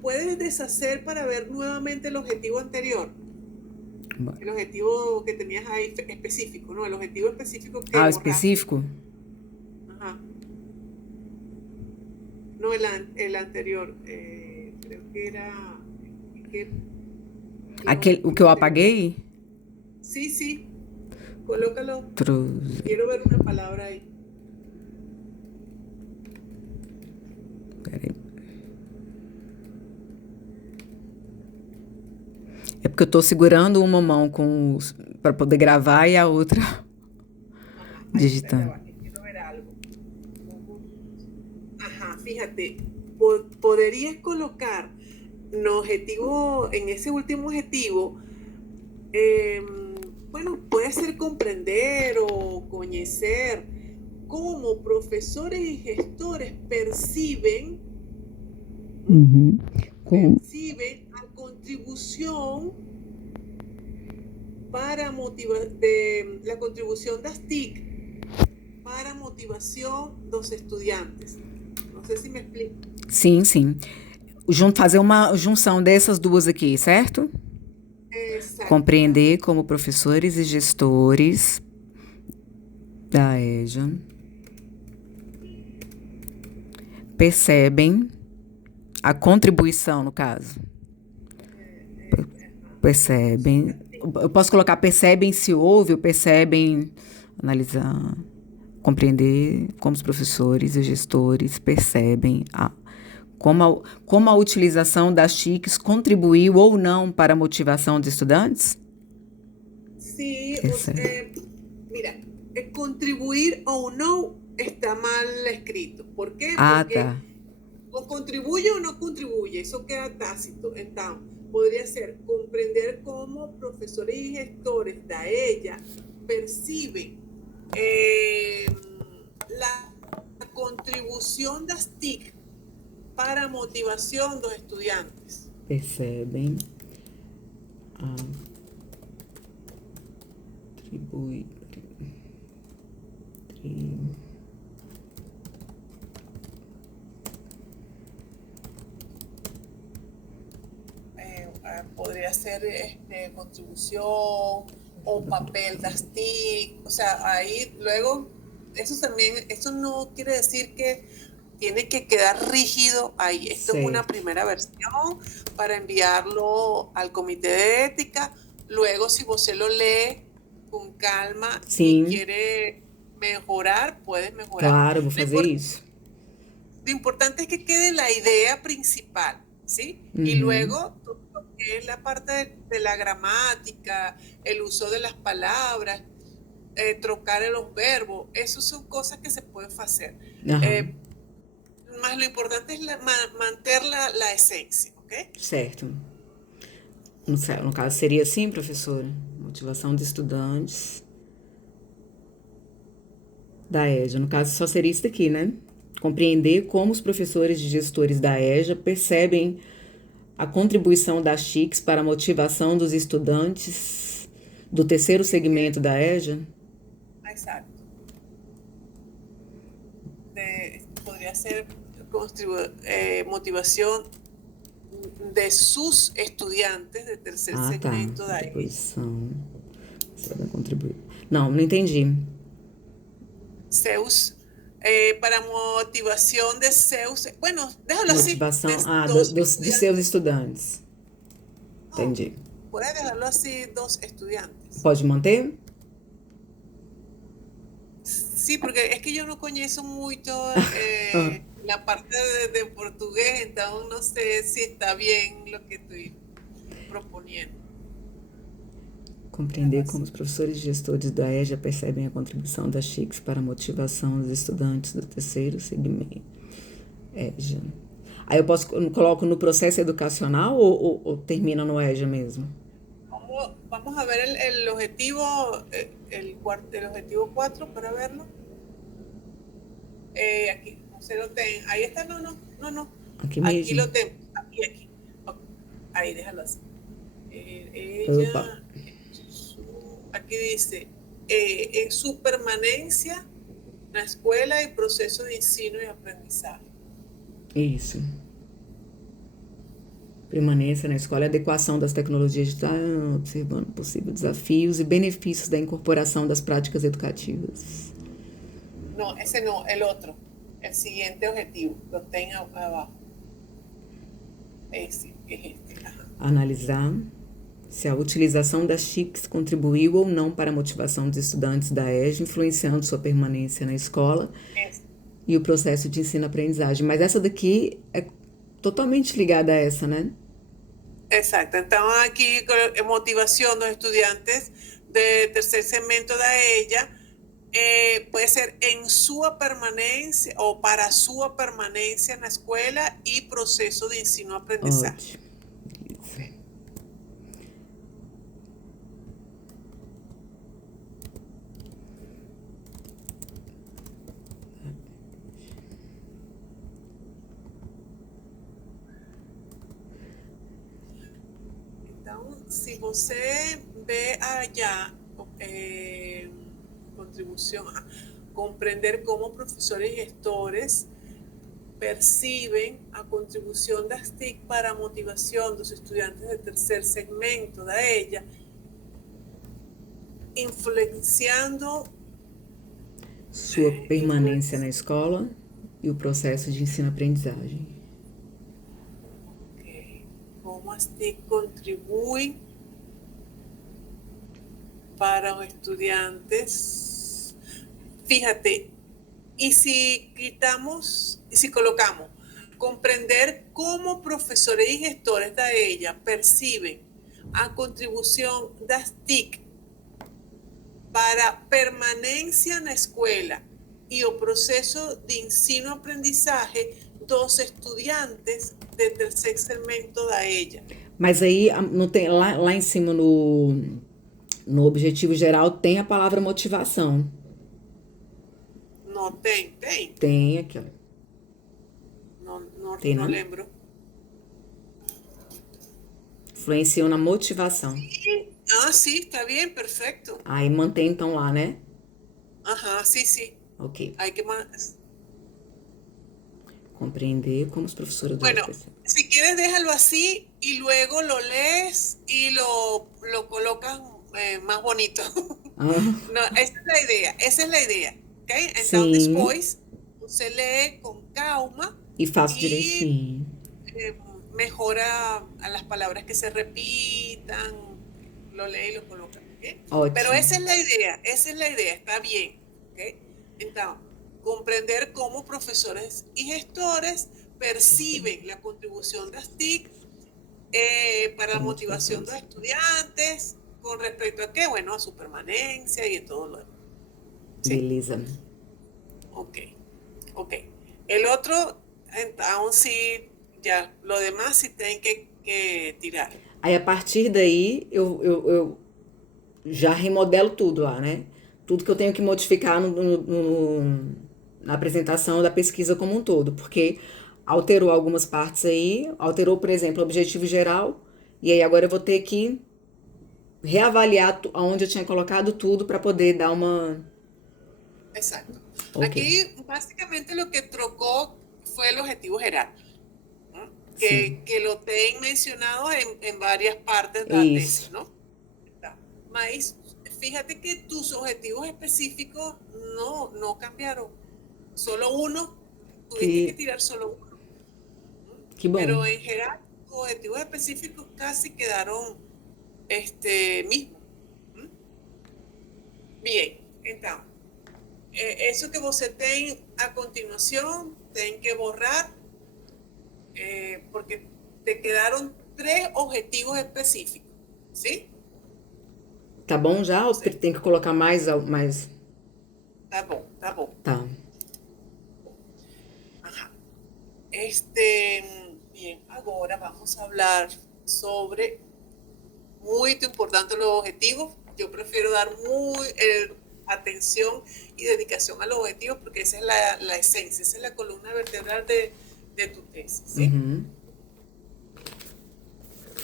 puedes deshacer para ver nuevamente el objetivo anterior. Bueno. El objetivo que tenías ahí específico, ¿no? El objetivo específico que específico. Ajá. No, el anterior, creo que era... o que eu apaguei? Sí. Colócalo. Quiero ver una palabra ahí. Peraí. É porque eu tô segurando uma mão para poder gravar e a outra digitando. Quiero ver algo. Ajá, fíjate, podrías colocar en ese último objetivo, bueno, puede ser comprender o conocer cómo profesores y gestores perciben la contribución para la contribución das TIC para motivação dos estudantes. Não sei se me explico. Sim. Fazer uma junção dessas duas aqui, certo? Exato. Compreender como professores e gestores da EJA percebem a contribuição, no caso. Percebem. Eu posso colocar percebem se houve, ou percebem, analisar, compreender como os professores e gestores percebem como a utilização das TICs contribuiu ou não para a motivação dos estudantes? Sim, mira, contribuir ou não está mal escrito. ¿Por qué? Porque tá. O contribuye o no contribuye, eso queda tácito. Entonces, podría ser comprender cómo profesores y gestores de ella perciben eh, la contribución das TIC para a motivação dos estudiantes. Percebem a atribui, Podría ser contribución o papel das TIC, o sea, ahí luego, eso también, eso no quiere decir que tiene que quedar rígido ahí. Esto es una certo. primera versión para enviarlo al comité de ética. Luego, si você lo lee con calma y Sim, quiere mejorar, puedes mejorar. claro, eu vou fazer isso. Lo importante es que quede la idea principal, ¿sí? Y Uhum. luego todo lo que es la parte de la gramática, el uso de las palabras, trocar los verbos, eso son cosas que se pueden hacer. Aham, Más lo importante es mantener la esencia, ¿ok? certo. No caso, seria assim, professora? Motivação de estudantes da EJA. No caso, só seria isso daqui, né? Compreender como os professores e gestores da EJA percebem a contribuição das TICs para a motivação dos estudantes do terceiro segmento da EJA. Exacto. Podría ser motivación de sus estudiantes de tercer Ah, tá. segmento da EJA. Contribuição. Você vai contribuir. Não, não entendi. Seus, para motivación de seus, bueno, déjalo así, de Motivação. Ah, dos dos seus estudiantes. estudantes. No, Entendi. puedes dejarlo así, dos estudiantes. Pode manter? Sí, porque es que yo no conozco mucho Ah, la parte de portugués, entonces no sé si está bien lo que estoy proponiendo. Déjalo compreender como así. os professores e gestores da EJA percebem a contribuição das TICs para a motivação dos estudantes do terceiro segmento. EJA. Aí eu coloco no processo educacional ou termina no EJA mesmo? Vamos a ver el objetivo, el objetivo 4 para verlo. Aquí, no se lo tengo. Ahí está, no. Aqui Aquí mesmo? lo tengo, aquí. Ok, ahí, déjalo así. Opa, Ella, aquí dice, en su permanencia en la escuela y proceso de ensino y aprendizaje. isso. Permanência na escola e adequação das tecnologias digitais, observando possíveis desafios e benefícios da incorporação das práticas educativas. No, ese no, el otro. El siguiente objetivo, lo tengo abajo. Ese, es este. Ajá. Analisar se a utilização das TICs contribuiu ou não para a motivação dos estudantes da EJA, influenciando sua permanência na escola Ese. e o processo de ensino-aprendizagem. Mas essa daqui é totalmente ligada a essa, né? Exacto. Estamos aquí con motivación de los estudiantes de tercer segmento de ella. Puede ser en su permanencia o para su permanencia en la escuela y proceso de ensino-aprendizaje. Ótimo. Isso. Entonces, si você ve allá, contribución, comprender cómo profesores y gestores perciben a contribución das TIC para a motivación dos estudiantes de tercer segmento da ella, influenciando Sua permanência na escola e o processo de ensino-aprendizagem. cómo as TIC contribuyen para los estudiantes. Fíjate, y si quitamos, y si colocamos, comprender cómo profesores y gestores de ella perciben a contribución das TIC para permanencia en la escuela y o proceso de ensino-aprendizaje dos estudiantes de tercer segmento da ella. Mas aí não tem, lá em cima no objetivo geral tem a palavra motivação. Não, tem. Tem aqui, ó. Tem, Não não? lembro. Influenciam na motivação. Ah, sí, está bien, perfecto. Aí mantém então lá, né? Ajá, sí, sí. Ok. Hay que más. Compreender como os professores do Bueno, SPC. si quieres déjalo así y luego lo lees y lo colocas más bonito. Ah, No, esa es la idea, esa es la idea. ¿Ok? Então, sim. depois, você lê com calma E faço y direitinho. mejora a las palabras que se repitan, lo lee y lo coloca. ¿Ok? Pero Ótimo. esa es la idea, está bien. ¿Ok? Então, comprender cómo profesores y gestores perciben la contribución de las TIC para la Para motivación motivação. de los estudiantes con respecto a qué, bueno, a su permanencia y todo lo demás. Sí, Beleza. ok, ok. El otro, aún sí, ya, lo demás sí tienen que tirar. Aí a partir daí eu já remodelo tudo lá, né? Tudo que eu tenho que modificar na apresentação da pesquisa como um todo, porque alterou algumas partes aí, alterou, por exemplo, o objetivo geral, e aí agora eu vou ter que reavaliar aonde eu tinha colocado tudo para poder dar uma. Exacto. Ok, Aquí básicamente lo que trocó fue el objetivo geral, ¿no? sim, Que lo ten mencionado en varias partes de é la isso. tesis, ¿no? Mas fíjate que tus objetivos específicos no cambiaron. Solo uno, tuviste que Que, tirar solo uno. que bom. Pero en general, tus objetivos específicos casi quedaron mismos. ¿Mm? Bien, entonces, eso que você tem a continuación, ten que borrar, porque te quedaron 3 objetivos específicos, ¿sí? Tá bom já? Ou Entonces, tem que colocar mais? tá bom, tá bom. Tá. Ajá. Bien, ahora vamos a hablar sobre, muy importante, los objetivos. Yo prefiero dar atención y dedicación a los objetivos porque esa es la esencia, esa es la columna vertebral de tu tesis, ¿sí? Uhum.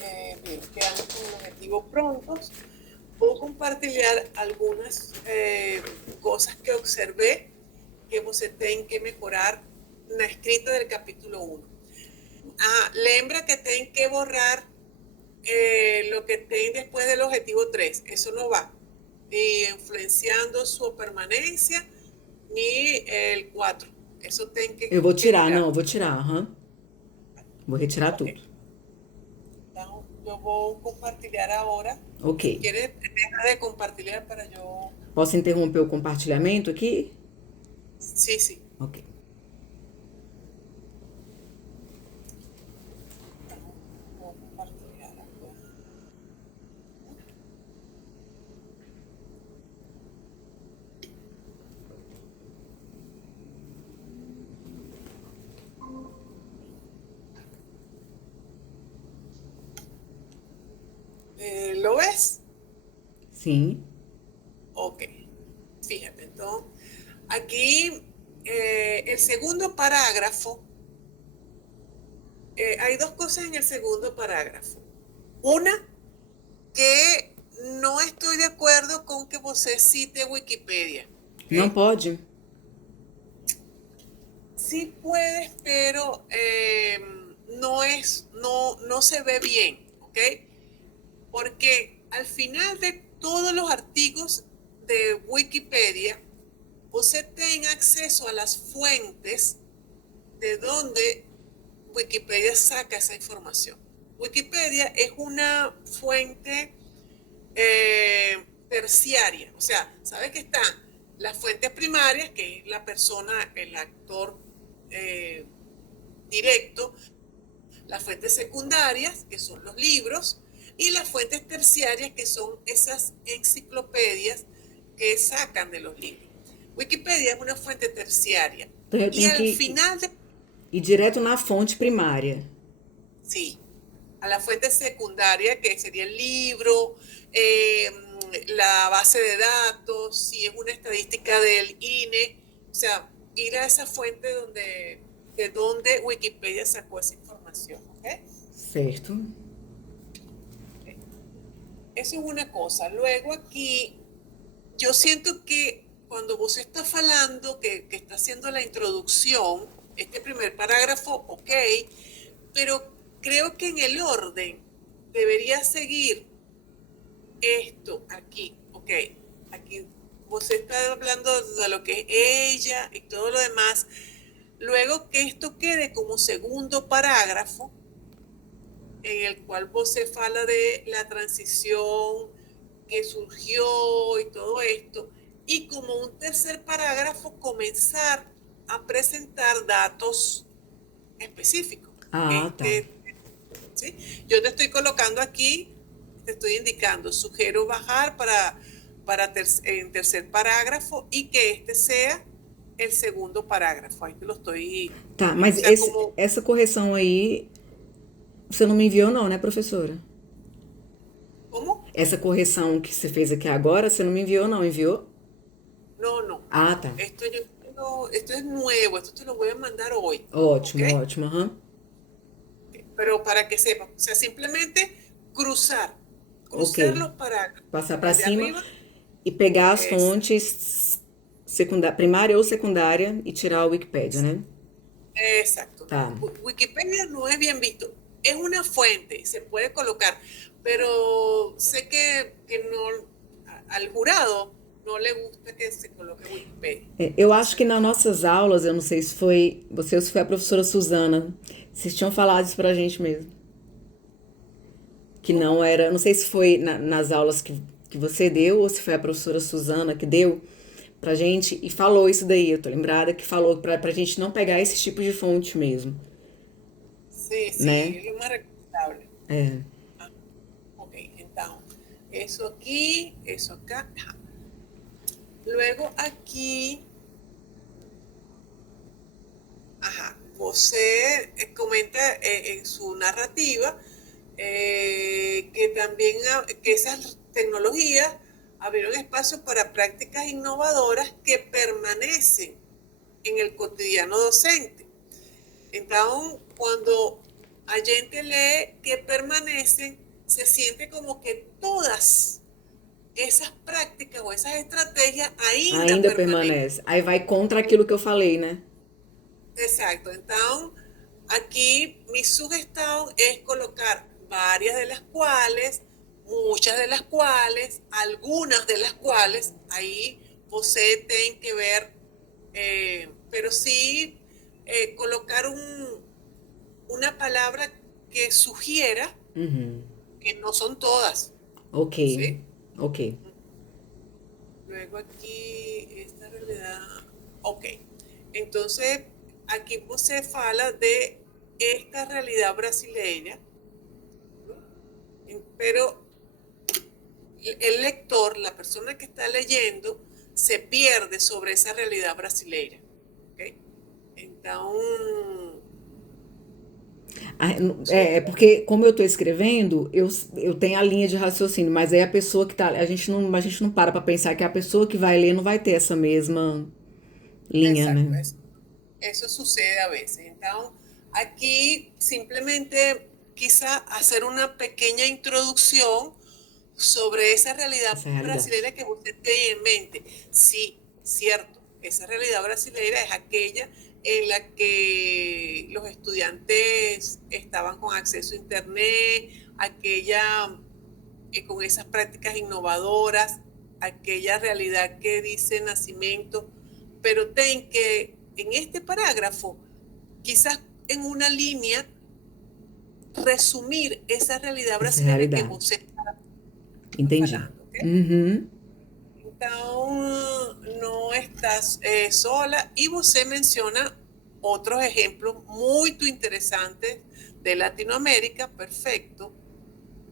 Bien, quedamos con los objetivos prontos. Puedo compartir algunas cosas que observé que você tem que mejorar na escrita del capítulo 1. Lembra que tienen que borrar lo que tienen después del objetivo 3. Eso no va ni influenciando su permanencia ni el 4. Eso tienen Eu vou que tirar, não, tirar. eu vou tirar, aham. Vou retirar Ok. tudo. Entonces, yo voy a compartir ahora. Ok. Si quieres, deja de compartir para yo. Posso interromper o compartilhamento aqui? Sí, sí. Ok. Voy a compartir ahora. ¿Lo ves? Sim. Ok. Fíjate, entonces, aquí el segundo parágrafo, hay dos cosas en el segundo parágrafo. Una, que no estoy de acuerdo con que você cite Wikipedia. Não ¿Ok? pode? Sí puedes, pero no se ve bien, ¿ok? Porque al final de todos los artículos de Wikipedia, usted tenga acceso a las fuentes de donde Wikipedia saca esa información. Wikipedia es una fuente terciaria, o sea, ¿sabes que están las fuentes primarias, que es la persona, el actor directo, las fuentes secundarias, que son los libros, y las fuentes terciarias, que son esas enciclopedias que sacan de los libros. Wikipedia es una fuente terciaria. Então eu Y tenho al que final ir direto na fonte primária. sí, a la fuente secundaria, que sería el libro, la base de datos, si es una estadística del INE, sea, ir a esa fuente de donde Wikipedia sacó esa información, ¿ok? Certo. Eso es una cosa. Luego aquí, yo siento que cuando vos estás hablando, que está haciendo la introducción, este primer parágrafo, ok, pero creo que en el orden debería seguir esto aquí, ok, aquí vos estás hablando de lo que es ella y todo lo demás. Luego que esto quede como segundo parágrafo, en el cual vos se fala de la transición que surgió y todo esto, y como un tercer parágrafo comenzar a presentar datos específicos. Ah, tá. ¿Sí? Yo te estoy colocando aquí, te estoy indicando, sugiero bajar en tercer parágrafo y que este sea el segundo parágrafo. Ahí te lo estoy, Tá, o mas sea, como, essa correção aí, você não me enviou não, né, professora? ¿cómo? Essa correção que você fez aqui agora, você não me enviou não, enviou? No, no. Ah, tá. Esto es nuevo, esto te lo voy a mandar hoy, ¿ok? Ótimo, ótimo, aham. Pero para que sepas, o sea, simplemente cruzar, Ok. cruzar los parágrafos, Passar para el de cima arriba e pegar as es fontes primária ou secundária e tirar o Wikipédia, né? exacto. Tá. Wikipedia no es bien visto, es una fuente, se puede colocar, pero sé que no, al jurado no le gusta que se coloque Wikipedia. É, eu acho que nas nossas aulas, eu não sei se foi você ou se foi a professora Suzana, vocês tinham falado isso pra gente mesmo. Que não ¿Cómo? era, não sei se foi nas aulas que você deu ou se foi a professora Suzana que deu pra gente e falou isso daí. Eu tô lembrada que falou pra gente não pegar esse tipo de fonte mesmo, Sí, sí, né? es lo más recomendable. É. Ah, ok, entonces, eso aquí, eso acá. Ajá. Luego aquí, ajá, José comenta en su narrativa que también que esas tecnologías abrieron espacio para prácticas innovadoras que permanecen en el cotidiano docente. Entonces, cuando Allende lee que permanecen, se siente como que todas esas prácticas o esas estrategias ainda Ainda permanecen. permanece. Aí vai contra aquilo que eu falei, né? Exacto. Entonces, aquí mi sugestión es colocar varias de las cuales, muchas de las cuales, algunas de las cuales, ahí posee tienen que ver, pero sí colocar una palabra que sugiera Uhum. que no son todas, Ok, ¿sí? ok. Luego aquí, esta realidad, ok. Entonces, aquí se fala de esta realidad brasileña, pero el lector, la persona que está leyendo, se pierde sobre esa realidad brasileña. ¿Okay? Entonces, É porque, como eu tô escrevendo, eu tenho a linha de raciocínio, mas aí a pessoa que tá. A gente não para pra pensar que a pessoa que vai ler não vai ter essa mesma linha, exacto, né? eso sucede a veces. Entonces, aquí simplemente quizá hacer una pequeña introducción sobre esa realidad Essa é a realidade. brasileña que usted tiene en mente. Sí, cierto, esa realidad brasileña es aquella en la que los estudiantes estaban con acceso a internet, aquella con esas prácticas innovadoras, aquella realidad que dice Nacimiento, pero ten que en este parágrafo, quizás en una línea, resumir esa realidad Essa é a brasileña que realidade. vos está Entendi. hablando, ¿ok? Uhum. Entonces, no estás sola y você menciona otros ejemplos muy interesantes de Latinoamérica, perfecto.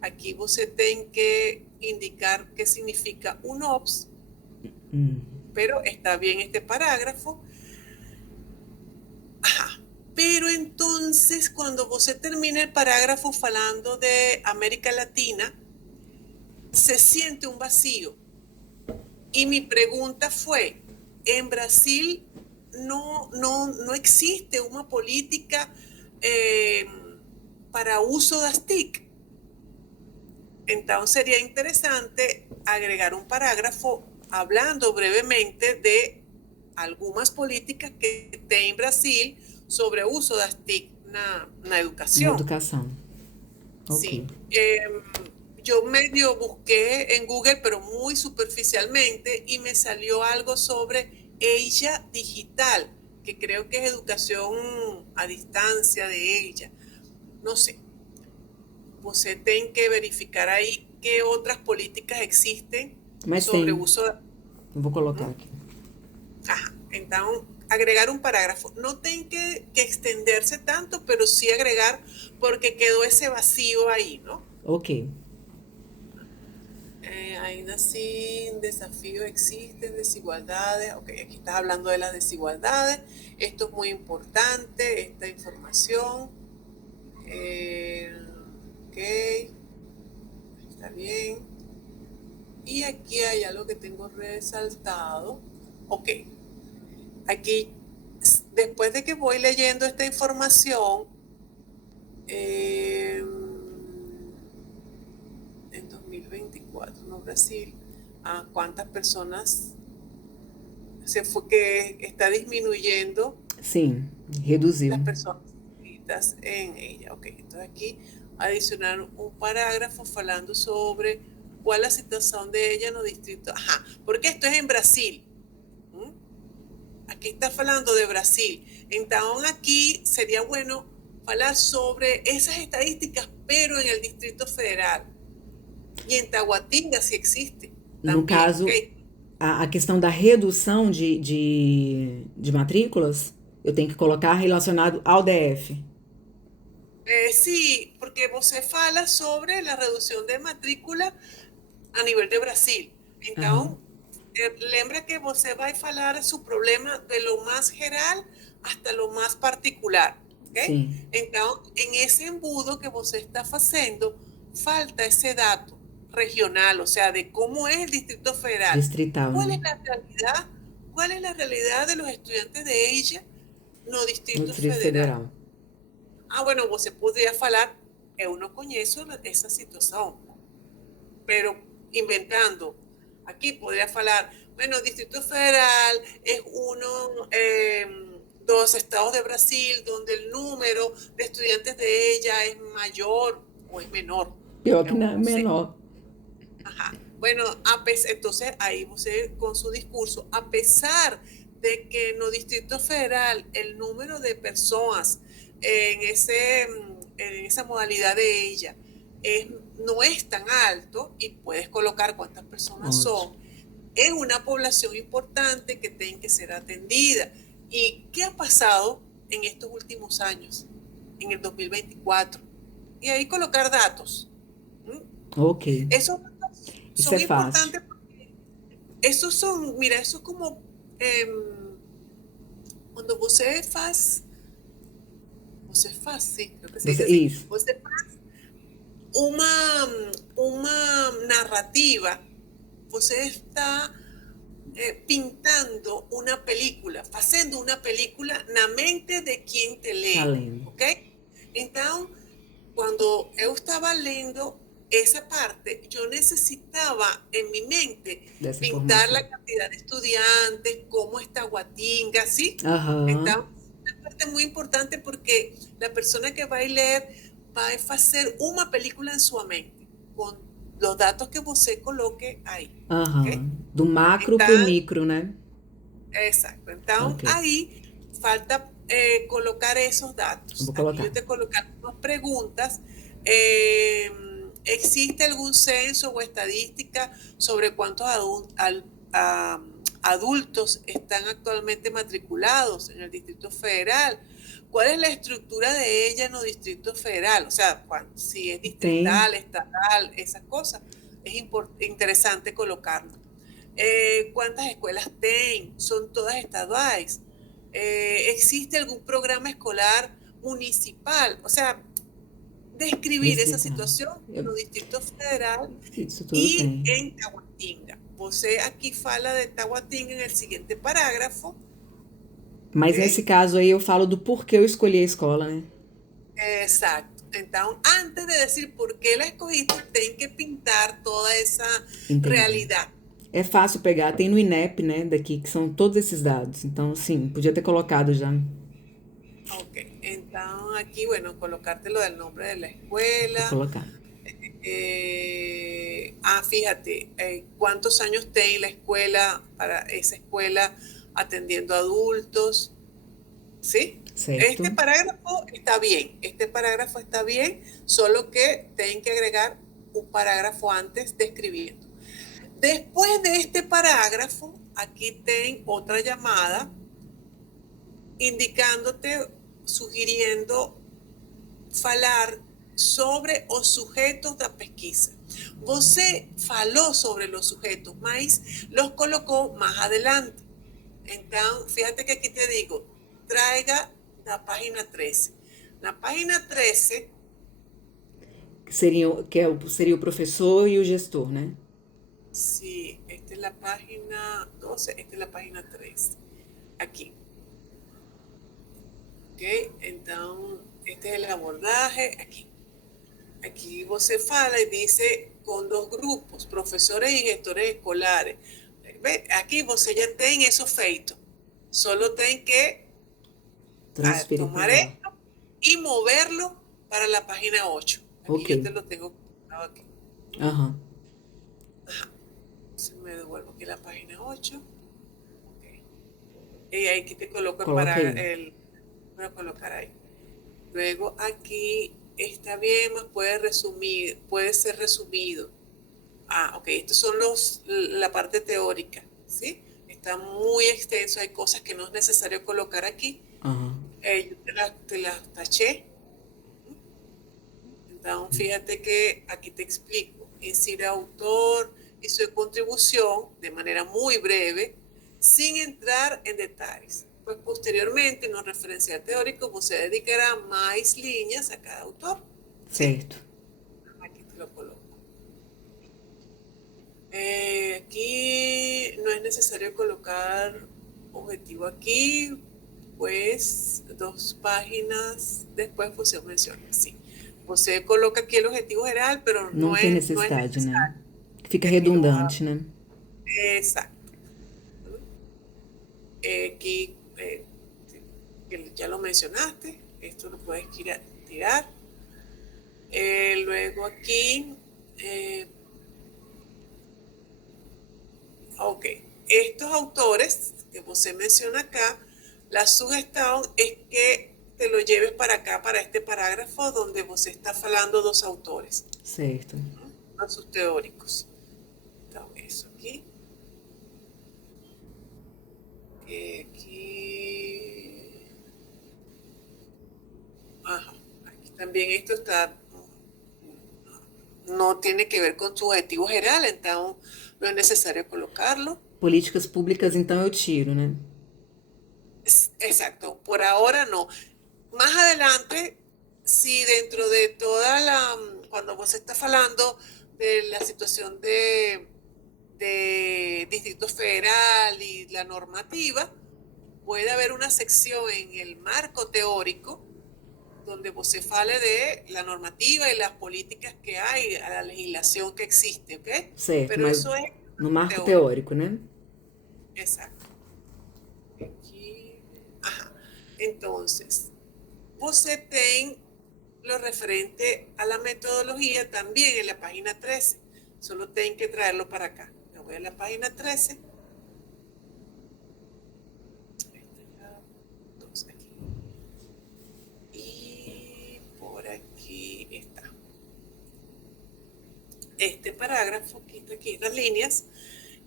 Aquí você tem que indicar qué significa un OPS, pero está bien este parágrafo. Ajá. Pero entonces, cuando você termina el parágrafo falando de América Latina, se siente un vacío. Y mi pregunta fue, ¿en Brasil não existe uma política eh, para uso das TIC. Entonces sería interesante agregar un parágrafo hablando brevemente de algunas políticas que tem en Brasil sobre o uso das TIC na Na educação. educação. Sí. Ok. Yo medio busqué en Google, pero muy superficialmente, y me salió algo sobre ella digital, que creo que es educación a distancia de ella. No sé, você tem que verificar aí que outras políticas existem Mas sobre o tem. uso. Eu vou colocar aqui. Então, agregar un parágrafo. No tem que extenderse tanto, pero sí agregar porque quedó ese vacío ahí, ¿no? Ok. Ainda assim, desafíos existen, desigualdades. Ok, aquí estás hablando de las desigualdades. Esto es muy importante, esta información. Ok, está bien. Y aquí hay algo que tengo resaltado. Ok, aquí, después de que voy leyendo esta información, en 2024, ¿no? Brasil, ¿a cuántas personas se fue que está disminuyendo Sim, reduziu. las personas inscritas en ella? Ok, entonces aquí adicionar un parágrafo falando sobre cuál es la situación de ella en los distritos. Ajá, porque esto es en Brasil. Aquí está falando de Brasil. Entonces aquí sería bueno hablar sobre esas estadísticas, pero en el Distrito Federal. E em Taguatinga se existe No também, caso, ok? a questão da redução de matrículas, eu tenho que colocar relacionado ao DF. Sí, porque você fala sobre la reducción de matrícula a nivel de Brasil. Aham. Então, lembra que você vai falar su problema de lo más geral hasta lo más particular, ok? Sim. Então, en ese embudo que você está fazendo, falta ese dato regional, o sea, de cómo es el Distrito Federal. Distrital, ¿Cuál né? es la realidad? ¿Cuál es la realidad de los estudiantes de ella no No Distrito Distrito Federal? Federal. Bueno, você poderia falar, eu não conheço essa situação, pero inventando, aquí podría falar, bueno, Distrito Federal es uno de los estados de Brasil donde el número de estudiantes de ella es mayor o es menor. Pior que Eu não é não sei. menor. Ajá. Bueno, entonces ahí usted con su discurso, a pesar de que en el Distrito Federal el número de personas en esa modalidad de ella no es tan alto, y puedes colocar cuántas personas Ótimo. son, es una población importante que tiene que ser atendida. ¿Y qué ha pasado en estos últimos años, en el 2024? Y ahí colocar datos. Ok. Esos Isso son é fácil. importantes porque esos son, mira, eso es como cuando você faz, sí, creo que se dice Você, así, isso. você faz uma narrativa, você está pintando una película, haciendo una película na mente de quien te Tá lee, lendo. ok? Então, cuando yo estaba leyendo esa parte, yo necesitaba en mi mente Dessa pintar informação. la cantidad de estudiantes, cómo está Guatinga, ¿sí? Aham. Entonces, una parte muy importante porque la persona que va a leer va a hacer una película en su mente con los datos que você coloque ahí, ¿ok? Aham. Do macro pro Então, micro, né? exacto. Então, Ok. ahí falta colocar esos Eu datos. vou Aquí colocar. yo te coloqué algunas preguntas. ¿Existe algún censo o estadística sobre cuántos adultos están actualmente matriculados en el Distrito Federal? ¿Cuál es la estructura de ella en el Distrito Federal? O sea, si es Tem. distrital, estatal, esas cosas. Es interesante colocarlo. ¿Cuántas escuelas tienen? ¿Son todas estaduales? ¿Existe algún programa escolar municipal? O sea, describir essa Distrital. situação no Distrito Federal Isso tudo e tem. em Taguatinga. Você aqui fala de Taguatinga no seguinte parágrafo. Mas nesse ok? caso aí eu falo do porquê eu escolhi a escola, né? Exacto. Entonces, antes de decir por qué la escogiste, ten que pintar toda esa Entendi. realidad. É fácil pegar, tem no INEP, né, daqui, que são todos esses dados. Então, sim, podia ter colocado já. Ok, entonces aquí, bueno, colocarte lo del nombre de la Vou escuela. colocar. Fíjate, ¿cuántos años tiene la escuela para esa escuela atendiendo adultos? ¿Sí? Certo. Este parágrafo está bien, solo que tienen que agregar un parágrafo antes describiendo. Después de este parágrafo, aquí ten otra llamada indicándote, sugiriendo falar sobre os sujetos da pesquisa. Você falou sobre los sujetos, mas los colocó más adelante. Entonces, fíjate que aquí te digo, traiga la página 13. La página 13, Seria o professor e o gestor, né? sí, esta es la página 12, esta es la página 13. Aquí. ¿Ok? Entonces, este es el abordaje. Aquí. Aquí você fala y dice con dos grupos, profesores y gestores escolares. Ve, aquí você ya ten eso feito. Solo ten que Transferir para tomar lá. esto y moverlo para la página 8. Aquí Ok. yo te lo tengo aquí. Aham. Se me devuelvo aquí la página 8. Okay. Y aquí te coloco Coloca para aí. voy a colocar ahí. Luego aquí está bien, más puede resumir, puede ser resumido. Ok, estos son la parte teórica, ¿sí? Está muy extenso, hay cosas que no es necesario colocar aquí. Aham. Yo te las taché. Entonces, fíjate que aquí te explico. Insira autor y su contribución de manera muy breve, sin entrar en detalles. Pues posteriormente, en los referencial teórico, pues se dedicará más líneas a cada autor, ¿sí? Certo. Aquí te lo coloco. Aquí no es necesario colocar objetivo aquí, pues 2 páginas después pues se menciona, sí. Você coloca aqui o objetivo geral, pero Não tem não é necessidade, né? necessário. Fica Aqui lo vas a... redundante, né? Exacto. Aquí, que ya lo mencionaste, esto lo puedes tirar. Luego aquí, ok, estos autores que você menciona acá, la sugestión es que te lo lleves para acá, para este parágrafo donde vos está hablando dos autores, Certo. ¿no? Sus teóricos. Entonces, eso aquí. Aquí. Ajá. Aquí también esto está. No tiene que ver con su objetivo general, entonces no es necesario colocarlo. Políticas públicas, então eu tiro, né? Exacto, por ahora no. Más adelante, si dentro de toda cuando vos estás hablando de la situación de Distrito Federal y la normativa, puede haber una sección en el marco teórico donde vos se fale de la normativa y las políticas que hay, a la legislación que existe, ¿ok? Certo, Pero mas eso es no marco teórico. teórico, né? Exacto. Aquí. Ajá. Entonces, você tem lo referente a la metodología también en la página 13. Solo tienen que traerlo para acá. Me voy a la página 13. Entonces, aquí. Y por aquí está. Este parágrafo, aquí las líneas,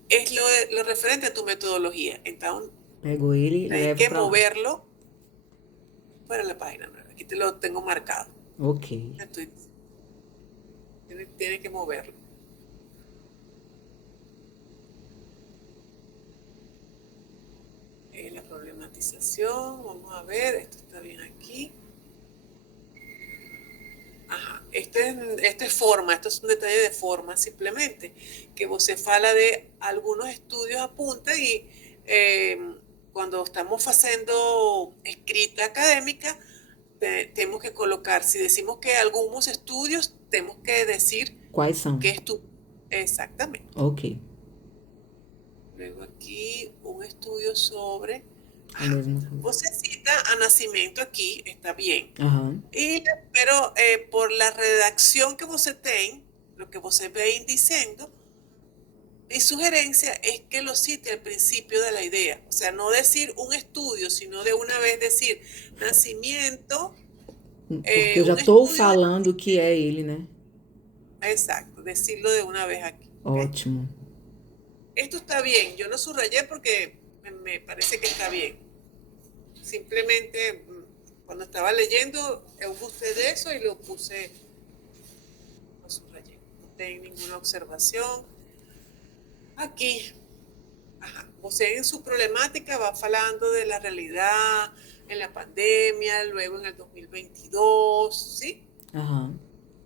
es lo referente a tu metodología. Entonces, Pego ele e tienes levo que para lá. moverlo para la página 9. Aquí te lo tengo marcado. Ok. Tienes que moverlo. La problematización, vamos a ver, esto está bien aquí. Ajá, esto es forma, esto es un detalle de forma simplemente, que vos se fala de algunos estudios apuntan y quando estamos fazendo escrita académica, temos que colocar, se decimos que alguns estudos, temos que decir Quais são? que estudo. Exactamente. Ok. Luego aqui um estudo sobre. A mesma coisa. Você cita a Nascimento aqui, está bem. Aham. Pero por la redacción que você tem, lo que você vem diciendo, mi sugerencia es que lo cite al principio de la idea. O sea, no decir un estudio, sino de una vez decir Nascimento, Porque eu já un estou estudio. falando que é ele, né? Exacto, decirlo de una vez aquí. ¿Ok? Ótimo. Esto está bien. Yo no subrayé porque me parece que está bien. Simplemente cuando estaba leyendo, eu gusté de eso y lo puse, lo subrayé. No tengo ninguna observación. Aquí, você en su problemática va falando de la realidad en la pandemia, luego en el 2022, ¿sí? Aham.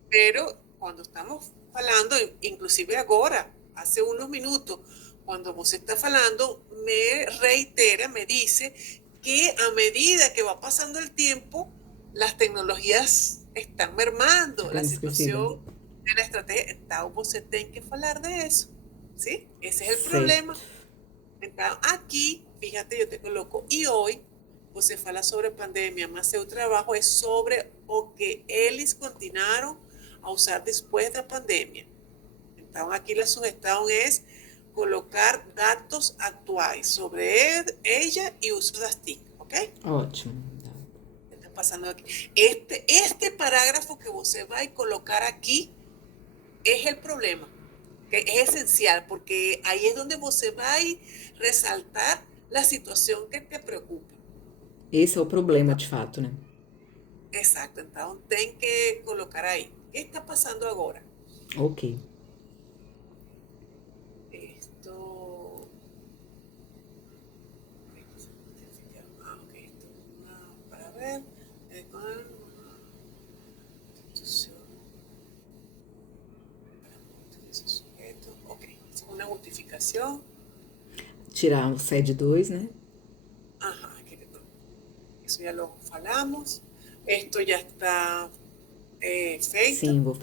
Pero cuando estamos falando, inclusive agora, hace unos minutos, cuando você está falando, me reitera, me dice que a medida que va pasando el tiempo, las tecnologías están mermando, la situación de la estrategia. Então, você tem que falar de eso, ¿sí? Ese es el problema. Então, aqui, fíjate, eu te coloco, e hoje, você fala sobre pandemia, mas seu trabalho é sobre o que eles continuaram a usar depois da pandemia. Então, aqui a sugestão é colocar dados atuais sobre ella e uso das TIC, ok? Ótimo. Está passando aqui. Este parágrafo que você vai colocar aqui é o problema, que é essencial, porque aí é onde você vai resaltar a situação que te preocupa. Esse é o problema, de fato, né? Exato, então tem que colocar aí. O que está passando agora? Ok. Para ver. Ok, uma justificação. Tirar o SED 2, né? Ajá, isso já lo falamos. Esto já está feito. Sim, vou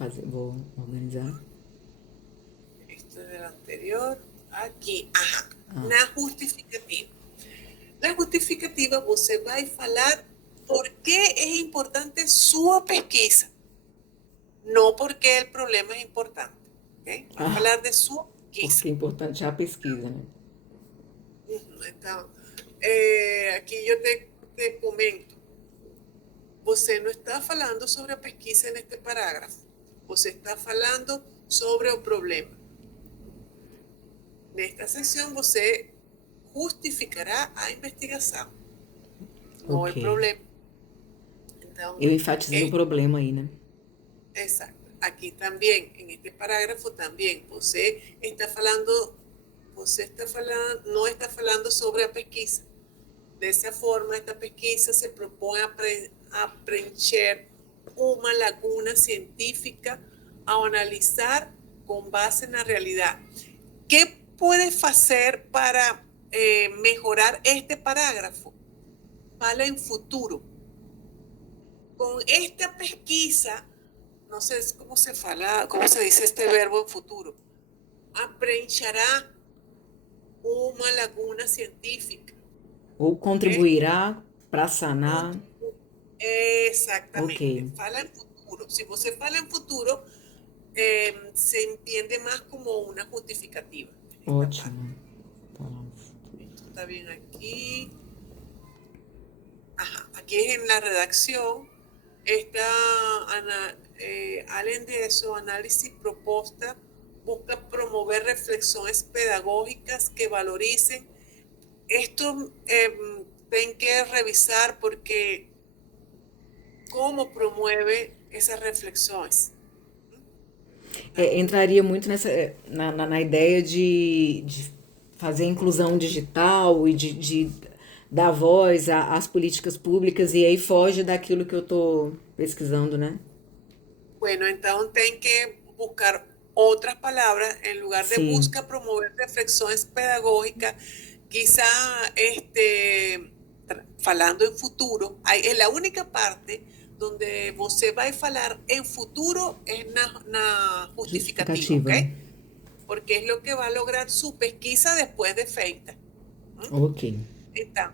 organizar. Esto é do anterior. Aqui, na justificativa. Na justificativa, você vai falar por que é importante sua pesquisa, não porque o problema é importante. Okay? Vai falar de sua pesquisa. Porque é importante a pesquisa, né? Então, aqui eu te comento. Você não está falando sobre a pesquisa neste parágrafo. Você está falando sobre o problema. Nesta seção, você justificará a investigação, não o problema. Então, eu enfatizei o problema aí, né? Exato. Aqui também, neste parágrafo também, você está falando, não está falando sobre a pesquisa. Dessa forma, esta pesquisa se propõe a preencher uma laguna científica ao analisar com base na realidade. Que pode fazer para mejorar este parágrafo? Fala em futuro. Com esta pesquisa, não sei como se fala, como se diz este verbo em futuro, preencherá uma laguna científica. Ou contribuirá para sanar. Exatamente. Okay. Fala em futuro. Se você fala em futuro, se entende mais como uma justificativa. Ótimo. Esto está bien aquí. Aquí es en la redacción. Além de eso, análisis propuesta busca promover reflexiones pedagógicas que valoricen. Esto tem que revisar porque cómo promueve esas reflexiones. Entraria muito na ideia de fazer inclusão digital e de dar voz às políticas públicas, e aí foge daquilo que eu estou pesquisando, né? Bueno, então tem que buscar outras palavras, em lugar de Sim. busca promover reflexões pedagógicas quizá falando en futuro, es la única parte donde você vai falar en futuro es na justificativa, ¿ok? Justificativa. Porque es lo que va a lograr su pesquisa después de feita. Ok. Então,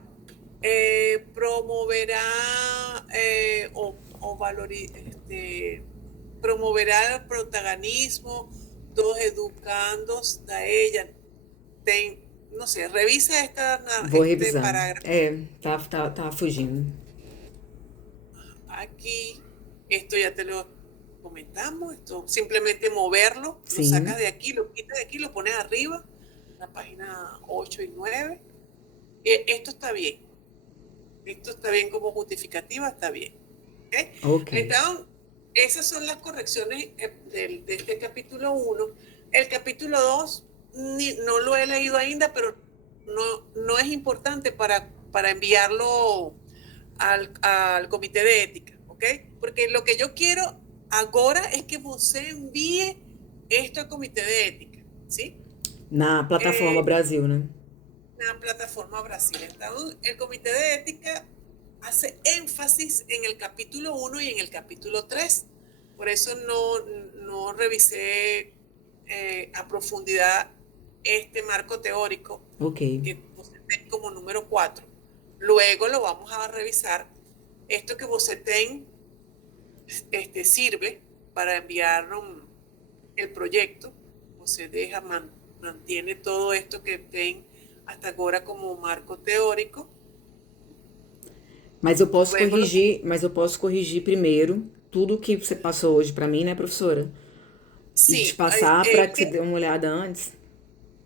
promoverá promoverá el protagonismo dos educandos da ella. No sé, revisa Vou este revisar. parágrafo Tá fugindo. aquí. Esto ya te lo comentamos. Esto simplemente moverlo, lo Sim. sacas de aquí, lo quitas de aquí, lo pones arriba, la página 8 y 9. Esto está bien. Esto está bien como justificativa, está bien. ¿Okay? Ok. Entonces, esas son las correcciones de este capítulo 1. El capítulo 2 no lo he leído ainda, pero no es importante para enviarlo al comité de ética, ¿ok? Porque lo que yo quiero ahora es que você envíe esto al comité de ética, ¿sí? Na plataforma Brasil, né? La plataforma Brasil. Entonces, el comité de ética hace énfasis en el capítulo 1 y en el capítulo 3. Por eso no revisé a profundidad este marco teórico Ok. que Bocetén como número 4. Luego lo vamos a revisar. Esto que Bocetén sirve para enviar el proyecto. Você mantiene todo esto que tem hasta agora como marco teórico. Luego Mas eu posso corrigir primeiro tudo que você passou hoje pra mim, né, professora? E te sí, passar pra que você dê uma olhada antes.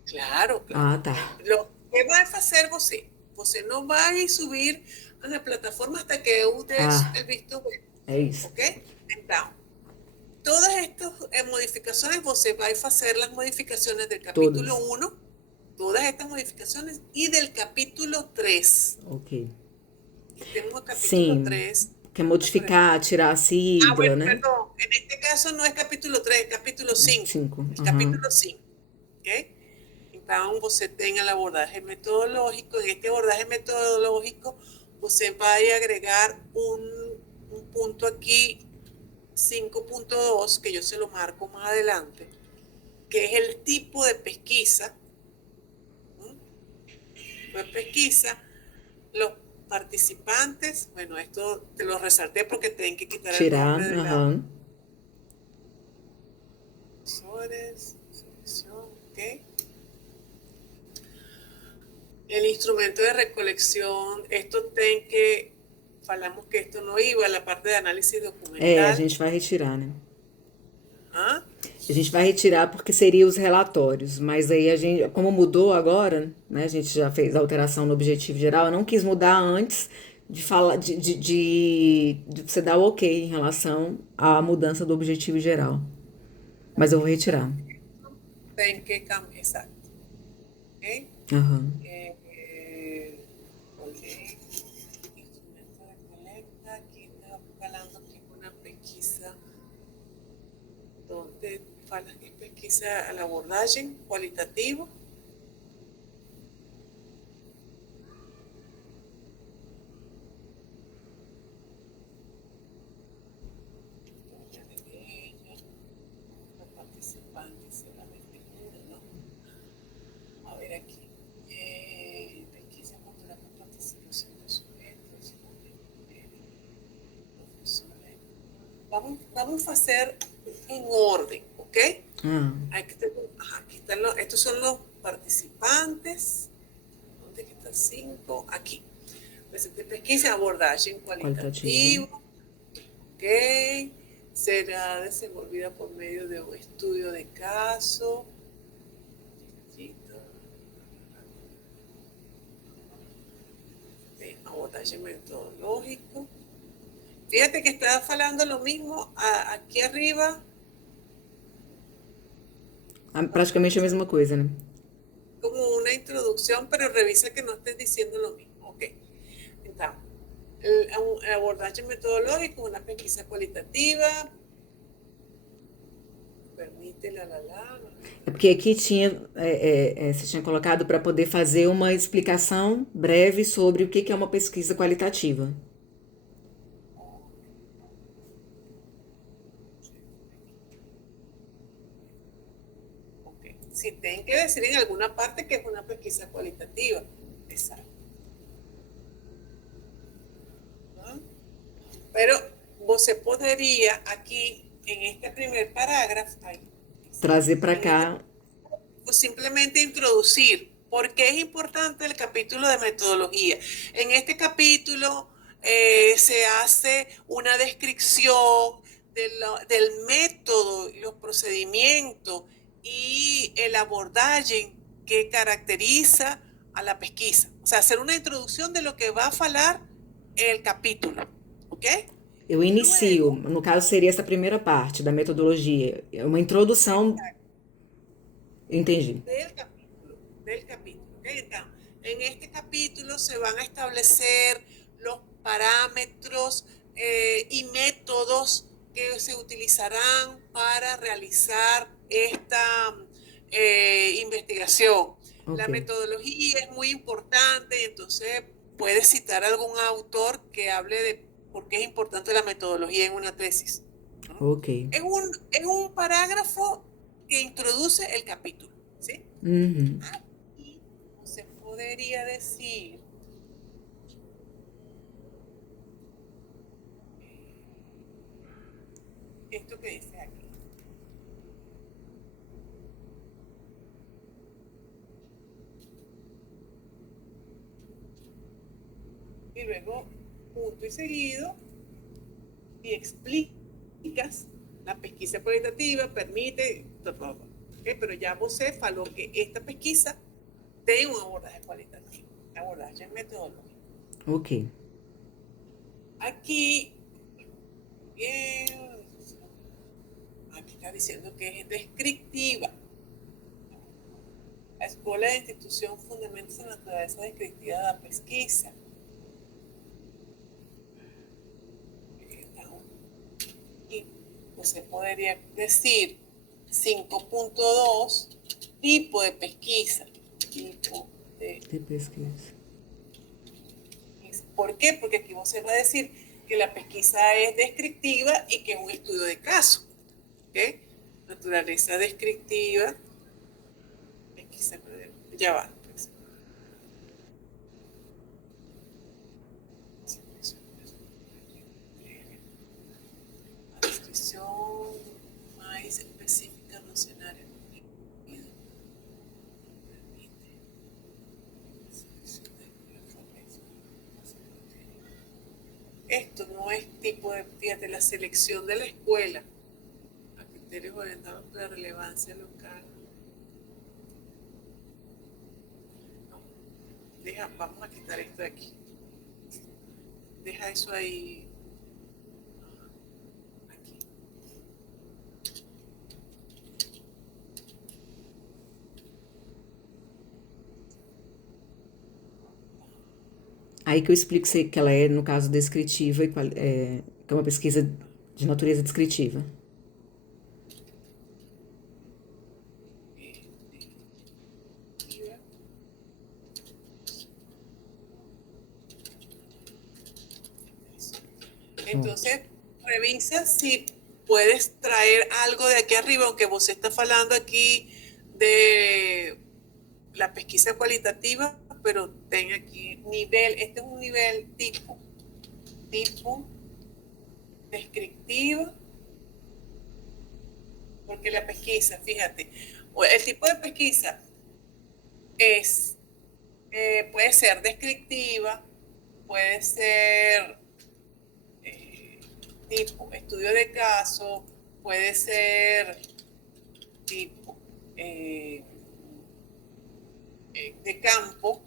claro, claro. Ah, tá. Lo que va a hacer você? Você não vai subir a la plataforma hasta que eu dê Ah, el visto bueno. é isso. ¿Ok? Então, todas estas modificaciones, você vai hacer las modificaciones del capítulo Todas. 1, todas estas modificaciones, y del capítulo 3. Ok. Y tenemos el capítulo Sim. 3. Quer modificar, tirar a sigla, Bueno, né? perdón, en este caso no es capítulo 3, es capítulo 5. 5. El Aham. capítulo 5. ¿Ok? Então, você tem el abordaje metodológico. En este abordaje metodológico, você vai agregar un punto aquí, 5.2, que yo se lo marco más adelante, que es el tipo de pesquisa. Pues pesquisa, los participantes, bueno, esto te lo resalté porque tienen que quitar el Tirar, nombre de la aham. selección, ¿ok? El instrumento de recolección, esto tem que, falamos que esto no iba a la parte de análisis A documental. gente vai retirar, né? ¿Ah? A gente vai retirar porque seria os relatórios, mas aí a gente, como mudou agora, né? A gente já fez a alteração no objetivo geral, eu não quis mudar antes de falar de você dar o ok em relação à mudança do objetivo geral. Mas eu vou retirar. Tem que cambiar, exacto. ¿Ok? Aham. Instrumento de colecta, aquí está hablando aquí una pesquisa donde fala que es pesquisa al abordaje cualitativo. Los participantes será definido, ¿no? A ver aquí. Pesquisa cultural con participación de sujetos, profesores. Vamos a hacer en orden, ¿ok? Aquí están estos son los participantes. ¿Dónde está el 5? Aquí. Presente pesquisa, abordaje cualitativo. Ok. Será desenvolvida por medio de un estudio de caso. Abordaje metodológico. Fíjate que estaba falando lo mismo aquí arriba. Praticamente a mesma coisa, né? Como una introducción, pero revisa que no estés diciendo lo mismo. Ok. Entonces, el abordaje metodológico, una pesquisa cualitativa. permite, la. É porque aqui você tinha colocado para poder fazer uma explicação breve sobre o que é uma pesquisa qualitativa. Ok. Si tienen que decir en alguna parte que es una pesquisa cualitativa. Exacto. ¿No? Pero você poderia aquí, en este primer parágrafo, Trazer para cá. Simplemente introducir por qué es importante el capítulo de metodología. En este capítulo se hace una descripción del método, los procedimientos y el abordaje que caracteriza a la pesquisa. O sea, hacer una introducción de lo que va a falar el capítulo. ¿Ok? Eu inicio, no caso seria essa primeira parte da metodologia, é uma introdução. Entendi. Del capítulo. ¿Okay? Entonces, en este capítulo se van a establecer los parámetros y métodos que se utilizarán para realizar esta investigación. Okay. La metodología es muy importante y entonces puedes citar algún autor que hable de por qué es importante la metodología en una tesis, ¿no? Ok. Es un parágrafo que introduce el capítulo, ¿sí? Aquí se podría decir esto que dice aquí. Y luego, punto y seguido, y explicas la pesquisa cualitativa, permite, ¿okay? Pero ya você falou que esta pesquisa tem un abordaje cualitativo, abordaje metodológico. Ok. Aquí, bien, aquí está diciendo que es descriptiva. La escuela de institución fundamenta la naturaleza descriptiva de la pesquisa. Y pues se podría decir 5.2 tipo de pesquisa. Tipo de pesquisa. ¿Por qué? Porque aquí se va a decir que la pesquisa es descriptiva y que es un estudio de caso. ¿Okay? Naturaleza descriptiva. Pesquisa, ya va. La descripción más específica no escenario. Esto no es tipo de, fíjate, la selección de la escuela a criterios orientados por la relevancia local. No, vamos a quitar esto de aquí. Deja eso ahí. Aquí. Aí que eu explico que ela é, no caso, descritiva, e que é uma pesquisa de natureza descritiva. Entonces, revisa si puedes traer algo de aquí arriba, aunque vos estás hablando aquí de la pesquisa cualitativa, pero ten aquí nivel, este es un nivel tipo descriptiva, porque la pesquisa, fíjate, el tipo de pesquisa es, puede ser descriptiva, puede ser tipo estudio de caso, puede ser tipo de campo.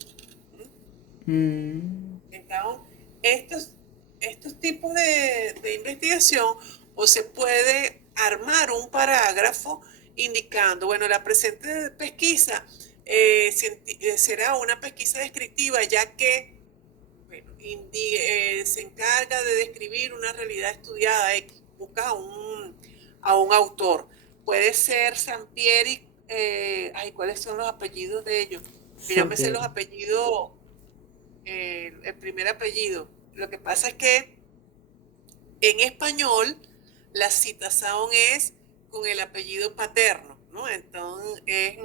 Entonces, estos tipos de investigación, o se puede armar un parágrafo indicando, bueno, la presente pesquisa será una pesquisa descriptiva, ya que bueno, se encarga de describir una realidad estudiada, busca a un autor. puede ser Sampieri, ay, ¿cuáles son los apellidos de ellos? Que yo me sé los Sampieri. apellidos, el primer apellido. Lo que pasa es que en español la citación es con el apellido paterno, ¿no? Entonces es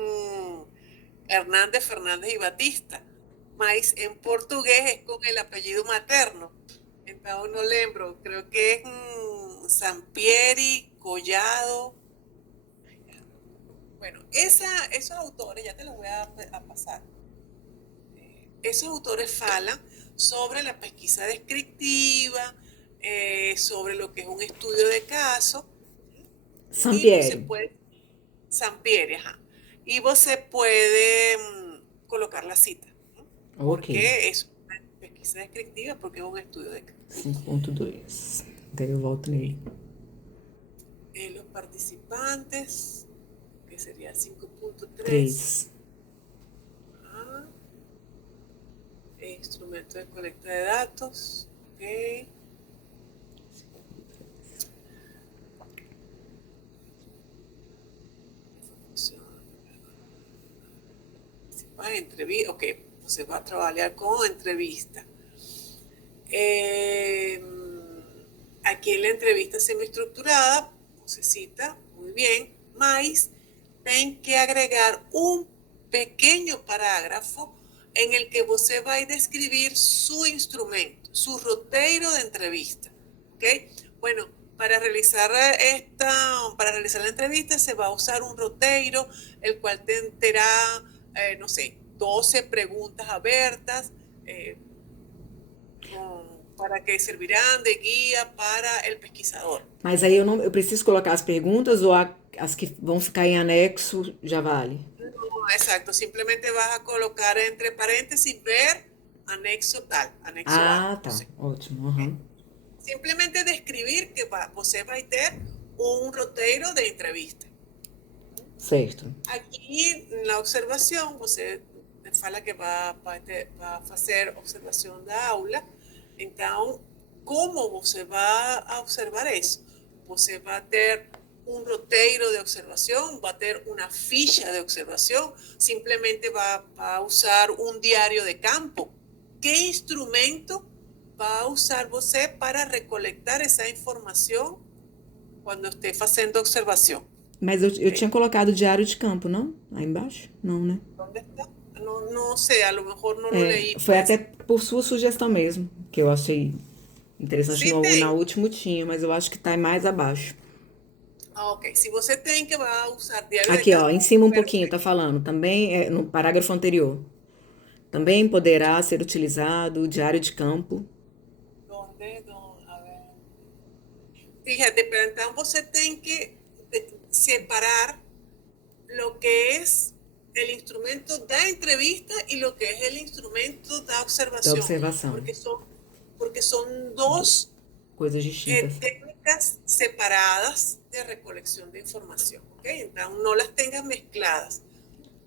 Hernández, Fernández y Batista. Mas en portugués es con el apellido materno. Entonces no lembro, creo que es Sampieri, Collado. Bueno, esos autores, ya te los voy a pasar. Esos autores falan sobre la pesquisa descriptiva, sobre lo que es un estudio de caso, y você Sampieri. puede, Sampieri, ajá, y você puede colocar la cita, ¿no? Ok. Porque es una pesquisa descriptiva, porque es un estudio de caso. 5.2. Daí eu volto nele. Los participantes, que sería 5.3, 3. instrumento de colecta de datos, ok. Entrevista, ok, você vai trabalhar com entrevista. Aquí en la entrevista semi-estructurada, se cita muy bien, mas tem que agregar un pequeño parágrafo en el que você vai describir su instrumento, su roteiro de entrevista. ¿Ok? Bueno, para realizar la entrevista se va a usar un roteiro, el cual tendrá, no sé, 12 preguntas abiertas, para que servirán de guia para el pesquisador. Mas aí eu preciso colocar as perguntas ou as que vão ficar em anexo já vale? No, exacto, simplemente vas a colocar entre paréntesis ver anexo tal, anexo A, Ah, no tá. sé. Ótimo. Uhum. Simplemente describir que você vai ter un roteiro de entrevista. Certo. Aquí na observação, você fala que vai fazer observação da aula. Então, como você vai a observar isso? Você vai ter um roteiro de observação, vai ter uma ficha de observação, simplesmente vai usar um diário de campo. Que instrumento vai usar você para recolectar essa informação quando esteja fazendo observação? Mas eu tinha colocado diário de campo, não? Aí embaixo? Não, né? ¿Dónde está? No, no sé, a lo mejor no lo É, leí, foi até pues. por sua sugestão mesmo, que eu achei interessante. Sí Na tem. última tinha, mas eu acho que tá mais abaixo. Ah, ok. Se você tem que vai usar diário de Aqui, ó, em campo, cima um pouquinho, tá perfeito. falando. Também, no parágrafo anterior. Também poderá ser utilizado o diário de campo. ¿Dónde? A ver. Fíjate, pero entonces você tem que separar lo que es el instrumento da entrevista y lo que es el instrumento da Da observación, observação. porque son dos Coisas distintas. técnicas separadas de recolección de información, ¿ok? Entonces no las tengas mezcladas.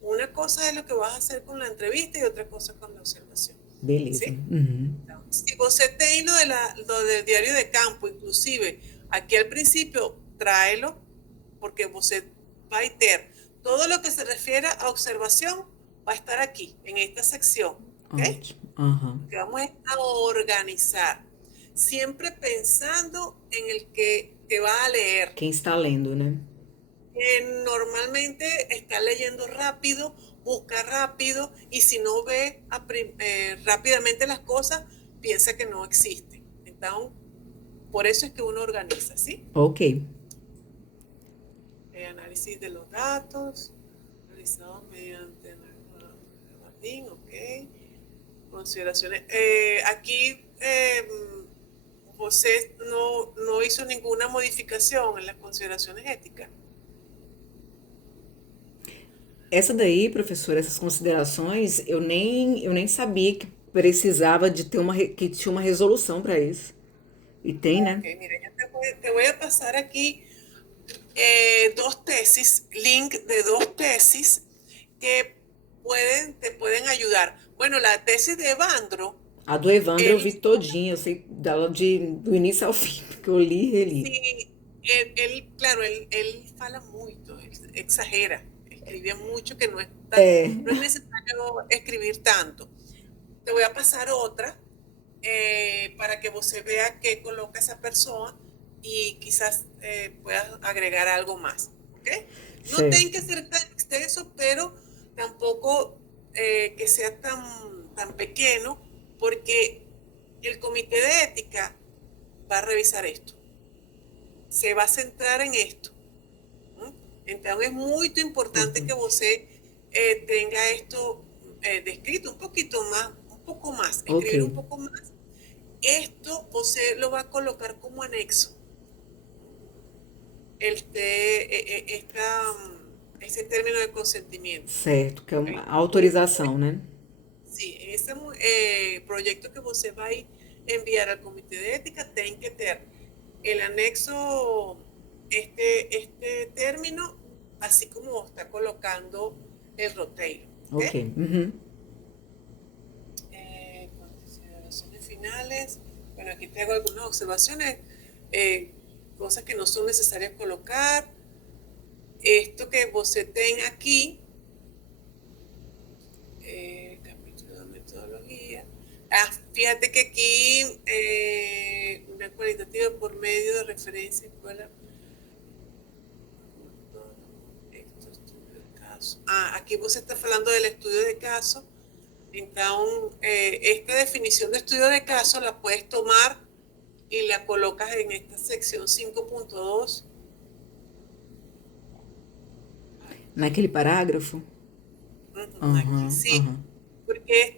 Una cosa es lo que vas a hacer con la entrevista y otra cosa con la observación. Beleza. ¿Sí? Uhum. Si você tem lo del diario de campo, inclusive aquí al principio, tráelo, porque você va a ter todo lo que se refiere a observación, va a estar aquí, en esta sección. ¿Ok? Ótimo. Aham. Que vamos a organizar, siempre pensando en el que te va a leer. Quem está lendo, né? Normalmente está leyendo rápido, busca rápido, y si no ve rápidamente las cosas, piensa que no existen. Entonces, por eso es que uno organiza, ¿sí? Ok. Análisis de los datos, realizado mediante Martín, ok. Consideraciones. Aquí você no hizo ninguna modificación en las consideraciones éticas. Essa daí, professora, essas considerações, eu nem sabia que precisava de ter que tinha uma resolução para isso. E tem, né? Ok, mira, yo te voy a pasar aquí dos tesis, link de dos tesis que te pueden ayudar. Bueno, la tesis de Evandro. A do Evandro eu vi todinha, eu sei dela do início ao fim, porque eu li e reli. Sí, claro, él fala mucho, él exagera, escribe mucho que É, no es necesario escribir tanto. Te voy a pasar otra para que você vea qué coloca esa persona y quizás puedas agregar algo más, ¿ok? No tiene que certo. ser tan extenso, pero tampoco que sea tan pequeño, porque el comité de ética va a revisar esto, se va a centrar en esto. ¿Mm? Entonces es muy importante Uhum. que você tenga esto descrito un poco más, Ok, escribir un poco más. Esto você lo va a colocar como anexo, ese término de consentimiento. certo, que é ¿Ok? uma autorização, né? Sí, ese proyecto que você vai enviar al comité de ética tiene que tener el anexo, este término, así como está colocando el roteiro. ¿Ok? Ok. Uhum. Consideraciones finales. Bueno, aquí te hago algunas observaciones, eh, cosas que no son necesarias colocar. Esto que você tem aquí, capítulo de metodología. Fíjate que aquí una cualitativa por medio de referencia escuela. Estudio de caso. Aquí vos estás hablando del estudio de caso. Entonces, esta definición de estudio de caso la puedes tomar y la colocas en esta sección 5.2. Naquele parágrafo? Aquí Aham, sí, aham. porque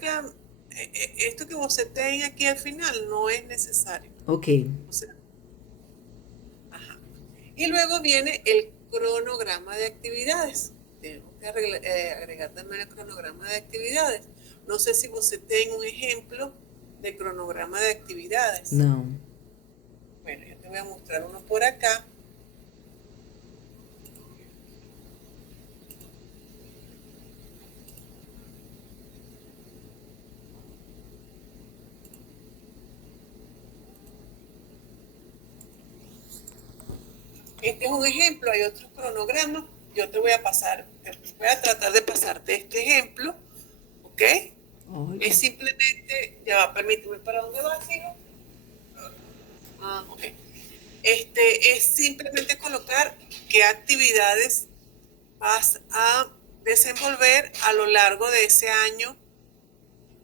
esto que vos tenés aquí al final no es necesario. Ok, O sea, ajá. Y luego viene el cronograma de actividades. Tenemos que agregar también el cronograma de actividades. No sé si vos tenés un ejemplo de cronograma de actividades. não. Bueno, yo te voy a mostrar uno por acá. Este es un ejemplo, hay otros cronogramas. Yo te voy a pasar, voy a tratar de pasarte este ejemplo, ¿ok? Olha. Es simplemente, ya va, permíteme, ¿para dónde vas, hijo? Ok. Es simplemente colocar qué actividades vas a desenvolver a lo largo de ese año,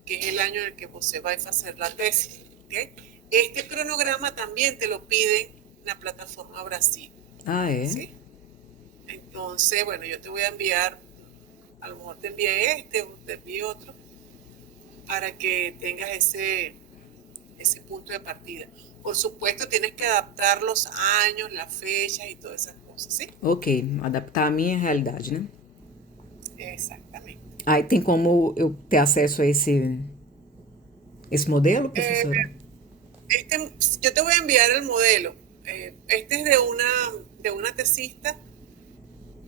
que es el año en el que vos va a hacer la tesis, ¿ok? Este cronograma también te lo piden en la plataforma Brasil, Ah, é? ¿sí? Entonces, bueno, yo te voy a enviar, a lo mejor te envié este o te envíe otro, para que tengas ese punto de partida. Por supuesto, tienes que adaptar los años, las fechas y todas esas cosas, ¿sí? Ok, adaptar a minha realidade, né? Exactamente. Aí tem como eu ter acesso a esse modelo, Eh, professora? yo te voy a enviar el modelo. Este es de una tesista,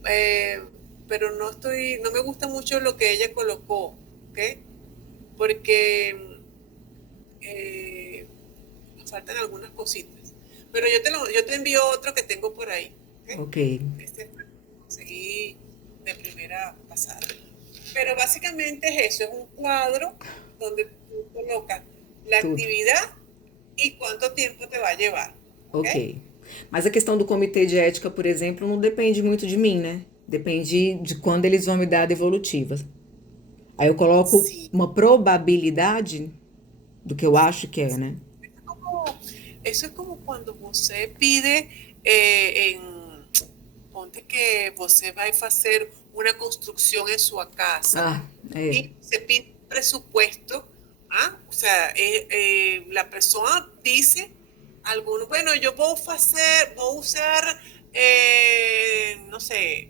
eh, pero no me gusta mucho lo que ella colocó, ¿ok? Porque faltan algunas cositas. Pero yo te envío otro que tengo por ahí, ¿ok? Ok, Este lo conseguí de primera pasada. Pero básicamente es eso, es un cuadro donde tú colocas la tudo. actividad y cuánto tiempo te va a llevar, ¿ok? Ok. Mas a questão do comitê de ética, por exemplo, não depende muito de mim, né? Depende de quando eles vão me dar a devolutiva. Aí eu coloco Sí. uma probabilidade do que eu acho que é, né? Es como, eso es como cuando você pide ponte que você vai fazer una construcción en su casa Ah, é. y se pide un presupuesto, o sea, la persona dice, bueno, yo voy a usar, no sé,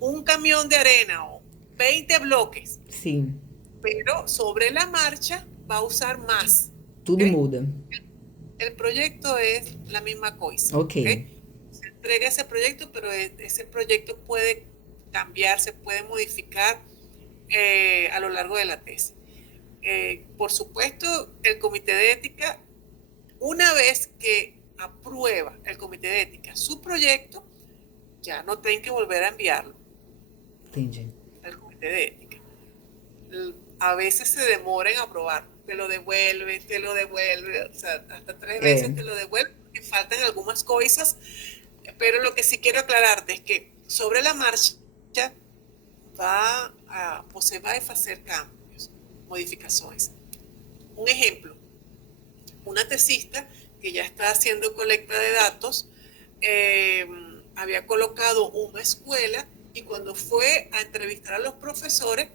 un camión de arena o 20 bloques, Sim. pero sobre la marcha va a usar más, ¿ok? Tudo muda. El proyecto es la misma cosa, Ok. ¿ok? Se entrega ese proyecto, pero ese proyecto puede cambiar, se puede modificar a lo largo de la tesis. Por supuesto, el comité de ética, una vez que aprueba el comité de ética su proyecto, ya no tienen que volver a enviarlo Entendi. al comité de ética. A veces se demora en aprobar, te lo devuelve, o sea, hasta 3 veces É, te lo devuelve, porque faltan algunas cosas, pero lo que sí quiero aclararte es que sobre la marcha você vai fazer cambios, modificações. Un ejemplo, una tesista que ya está haciendo colecta de datos, había colocado una escuela y cuando fue a entrevistar a los profesores,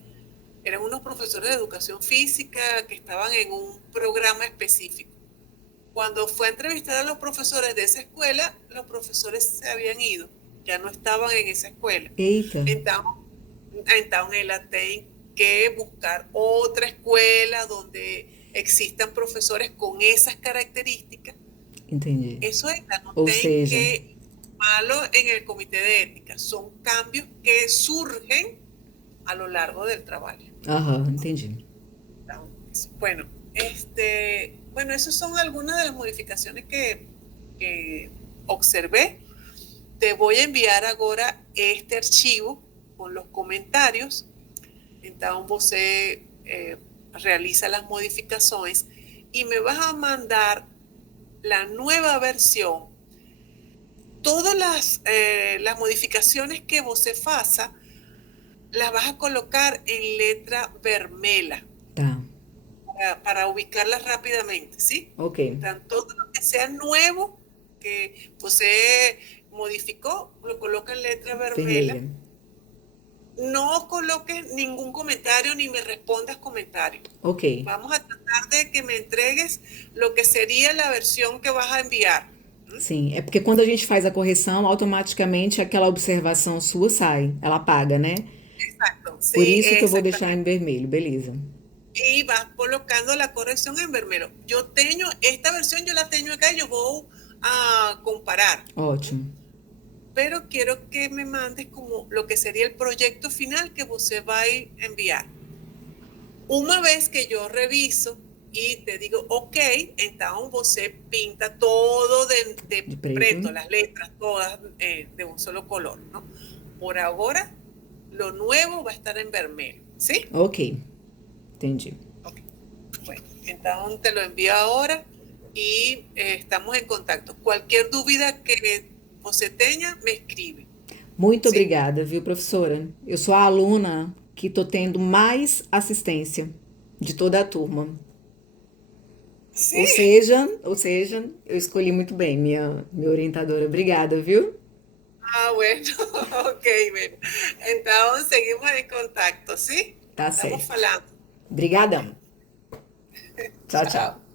eran unos profesores de educación física que estaban en un programa específico. Cuando fue a entrevistar a los profesores de esa escuela, los profesores se habían ido, ya no estaban en esa escuela. eita, Então ela tem que buscar otra escuela donde existan profesores con esas características. entendi. Eso ella no Ou tiene seja, que malo en el comité de ética. Son cambios que surgen a lo largo del trabajo. aham, entendi. Bueno, bueno, esas son algunas de las modificaciones que observé. Te voy a enviar ahora este archivo con los comentarios. Então você realiza las modificaciones y me vas a mandar la nueva versión. Todas las modificaciones que você faça, las vas a colocar en letra vermelha Tá, para ubicarlas rápidamente, ¿sí? ok. Entonces, todo lo que sea nuevo que você modificó, lo coloca en letra vermelha. Vermelha. No coloques ningún comentario ni me respondas comentarios. Ok. Vamos a tratar de que me entregues lo que sería la versión que vas a enviar. Sim, é porque quando a gente faz a correção, automaticamente aquela observação sua sai, ela apaga, né? Exacto. Por Sí, isso que eu vou deixar exactamente. em vermelho, beleza. Y vas colocando la corrección en vermelho. Esta versión yo la tengo acá y yo voy a comparar. Ótimo. Pero quiero que me mandes como lo que sería el proyecto final que você vai enviar. Una vez que yo reviso y te digo, ok, entonces você pinta todo de De preto. preto, las letras todas de un solo color, ¿no? Por ahora, lo nuevo va a estar en vermelho, ¿sí? Ok, entendi. Ok. Bueno, entonces te lo envío ahora y estamos en contacto. Cualquier duda que você tenha, me escribe. Muito Sim. obrigada, viu, professora? Eu sou a aluna que tô tendo mais assistência de toda a turma. Sí. Ou seja, eu escolhi muito bem minha orientadora. Obrigada, viu? Ah, bueno, ok, bueno. Entonces seguimos en contacto, ¿sí? Tá Estamos certo. falando. Obrigadão. Tchau, Tchau. tchau.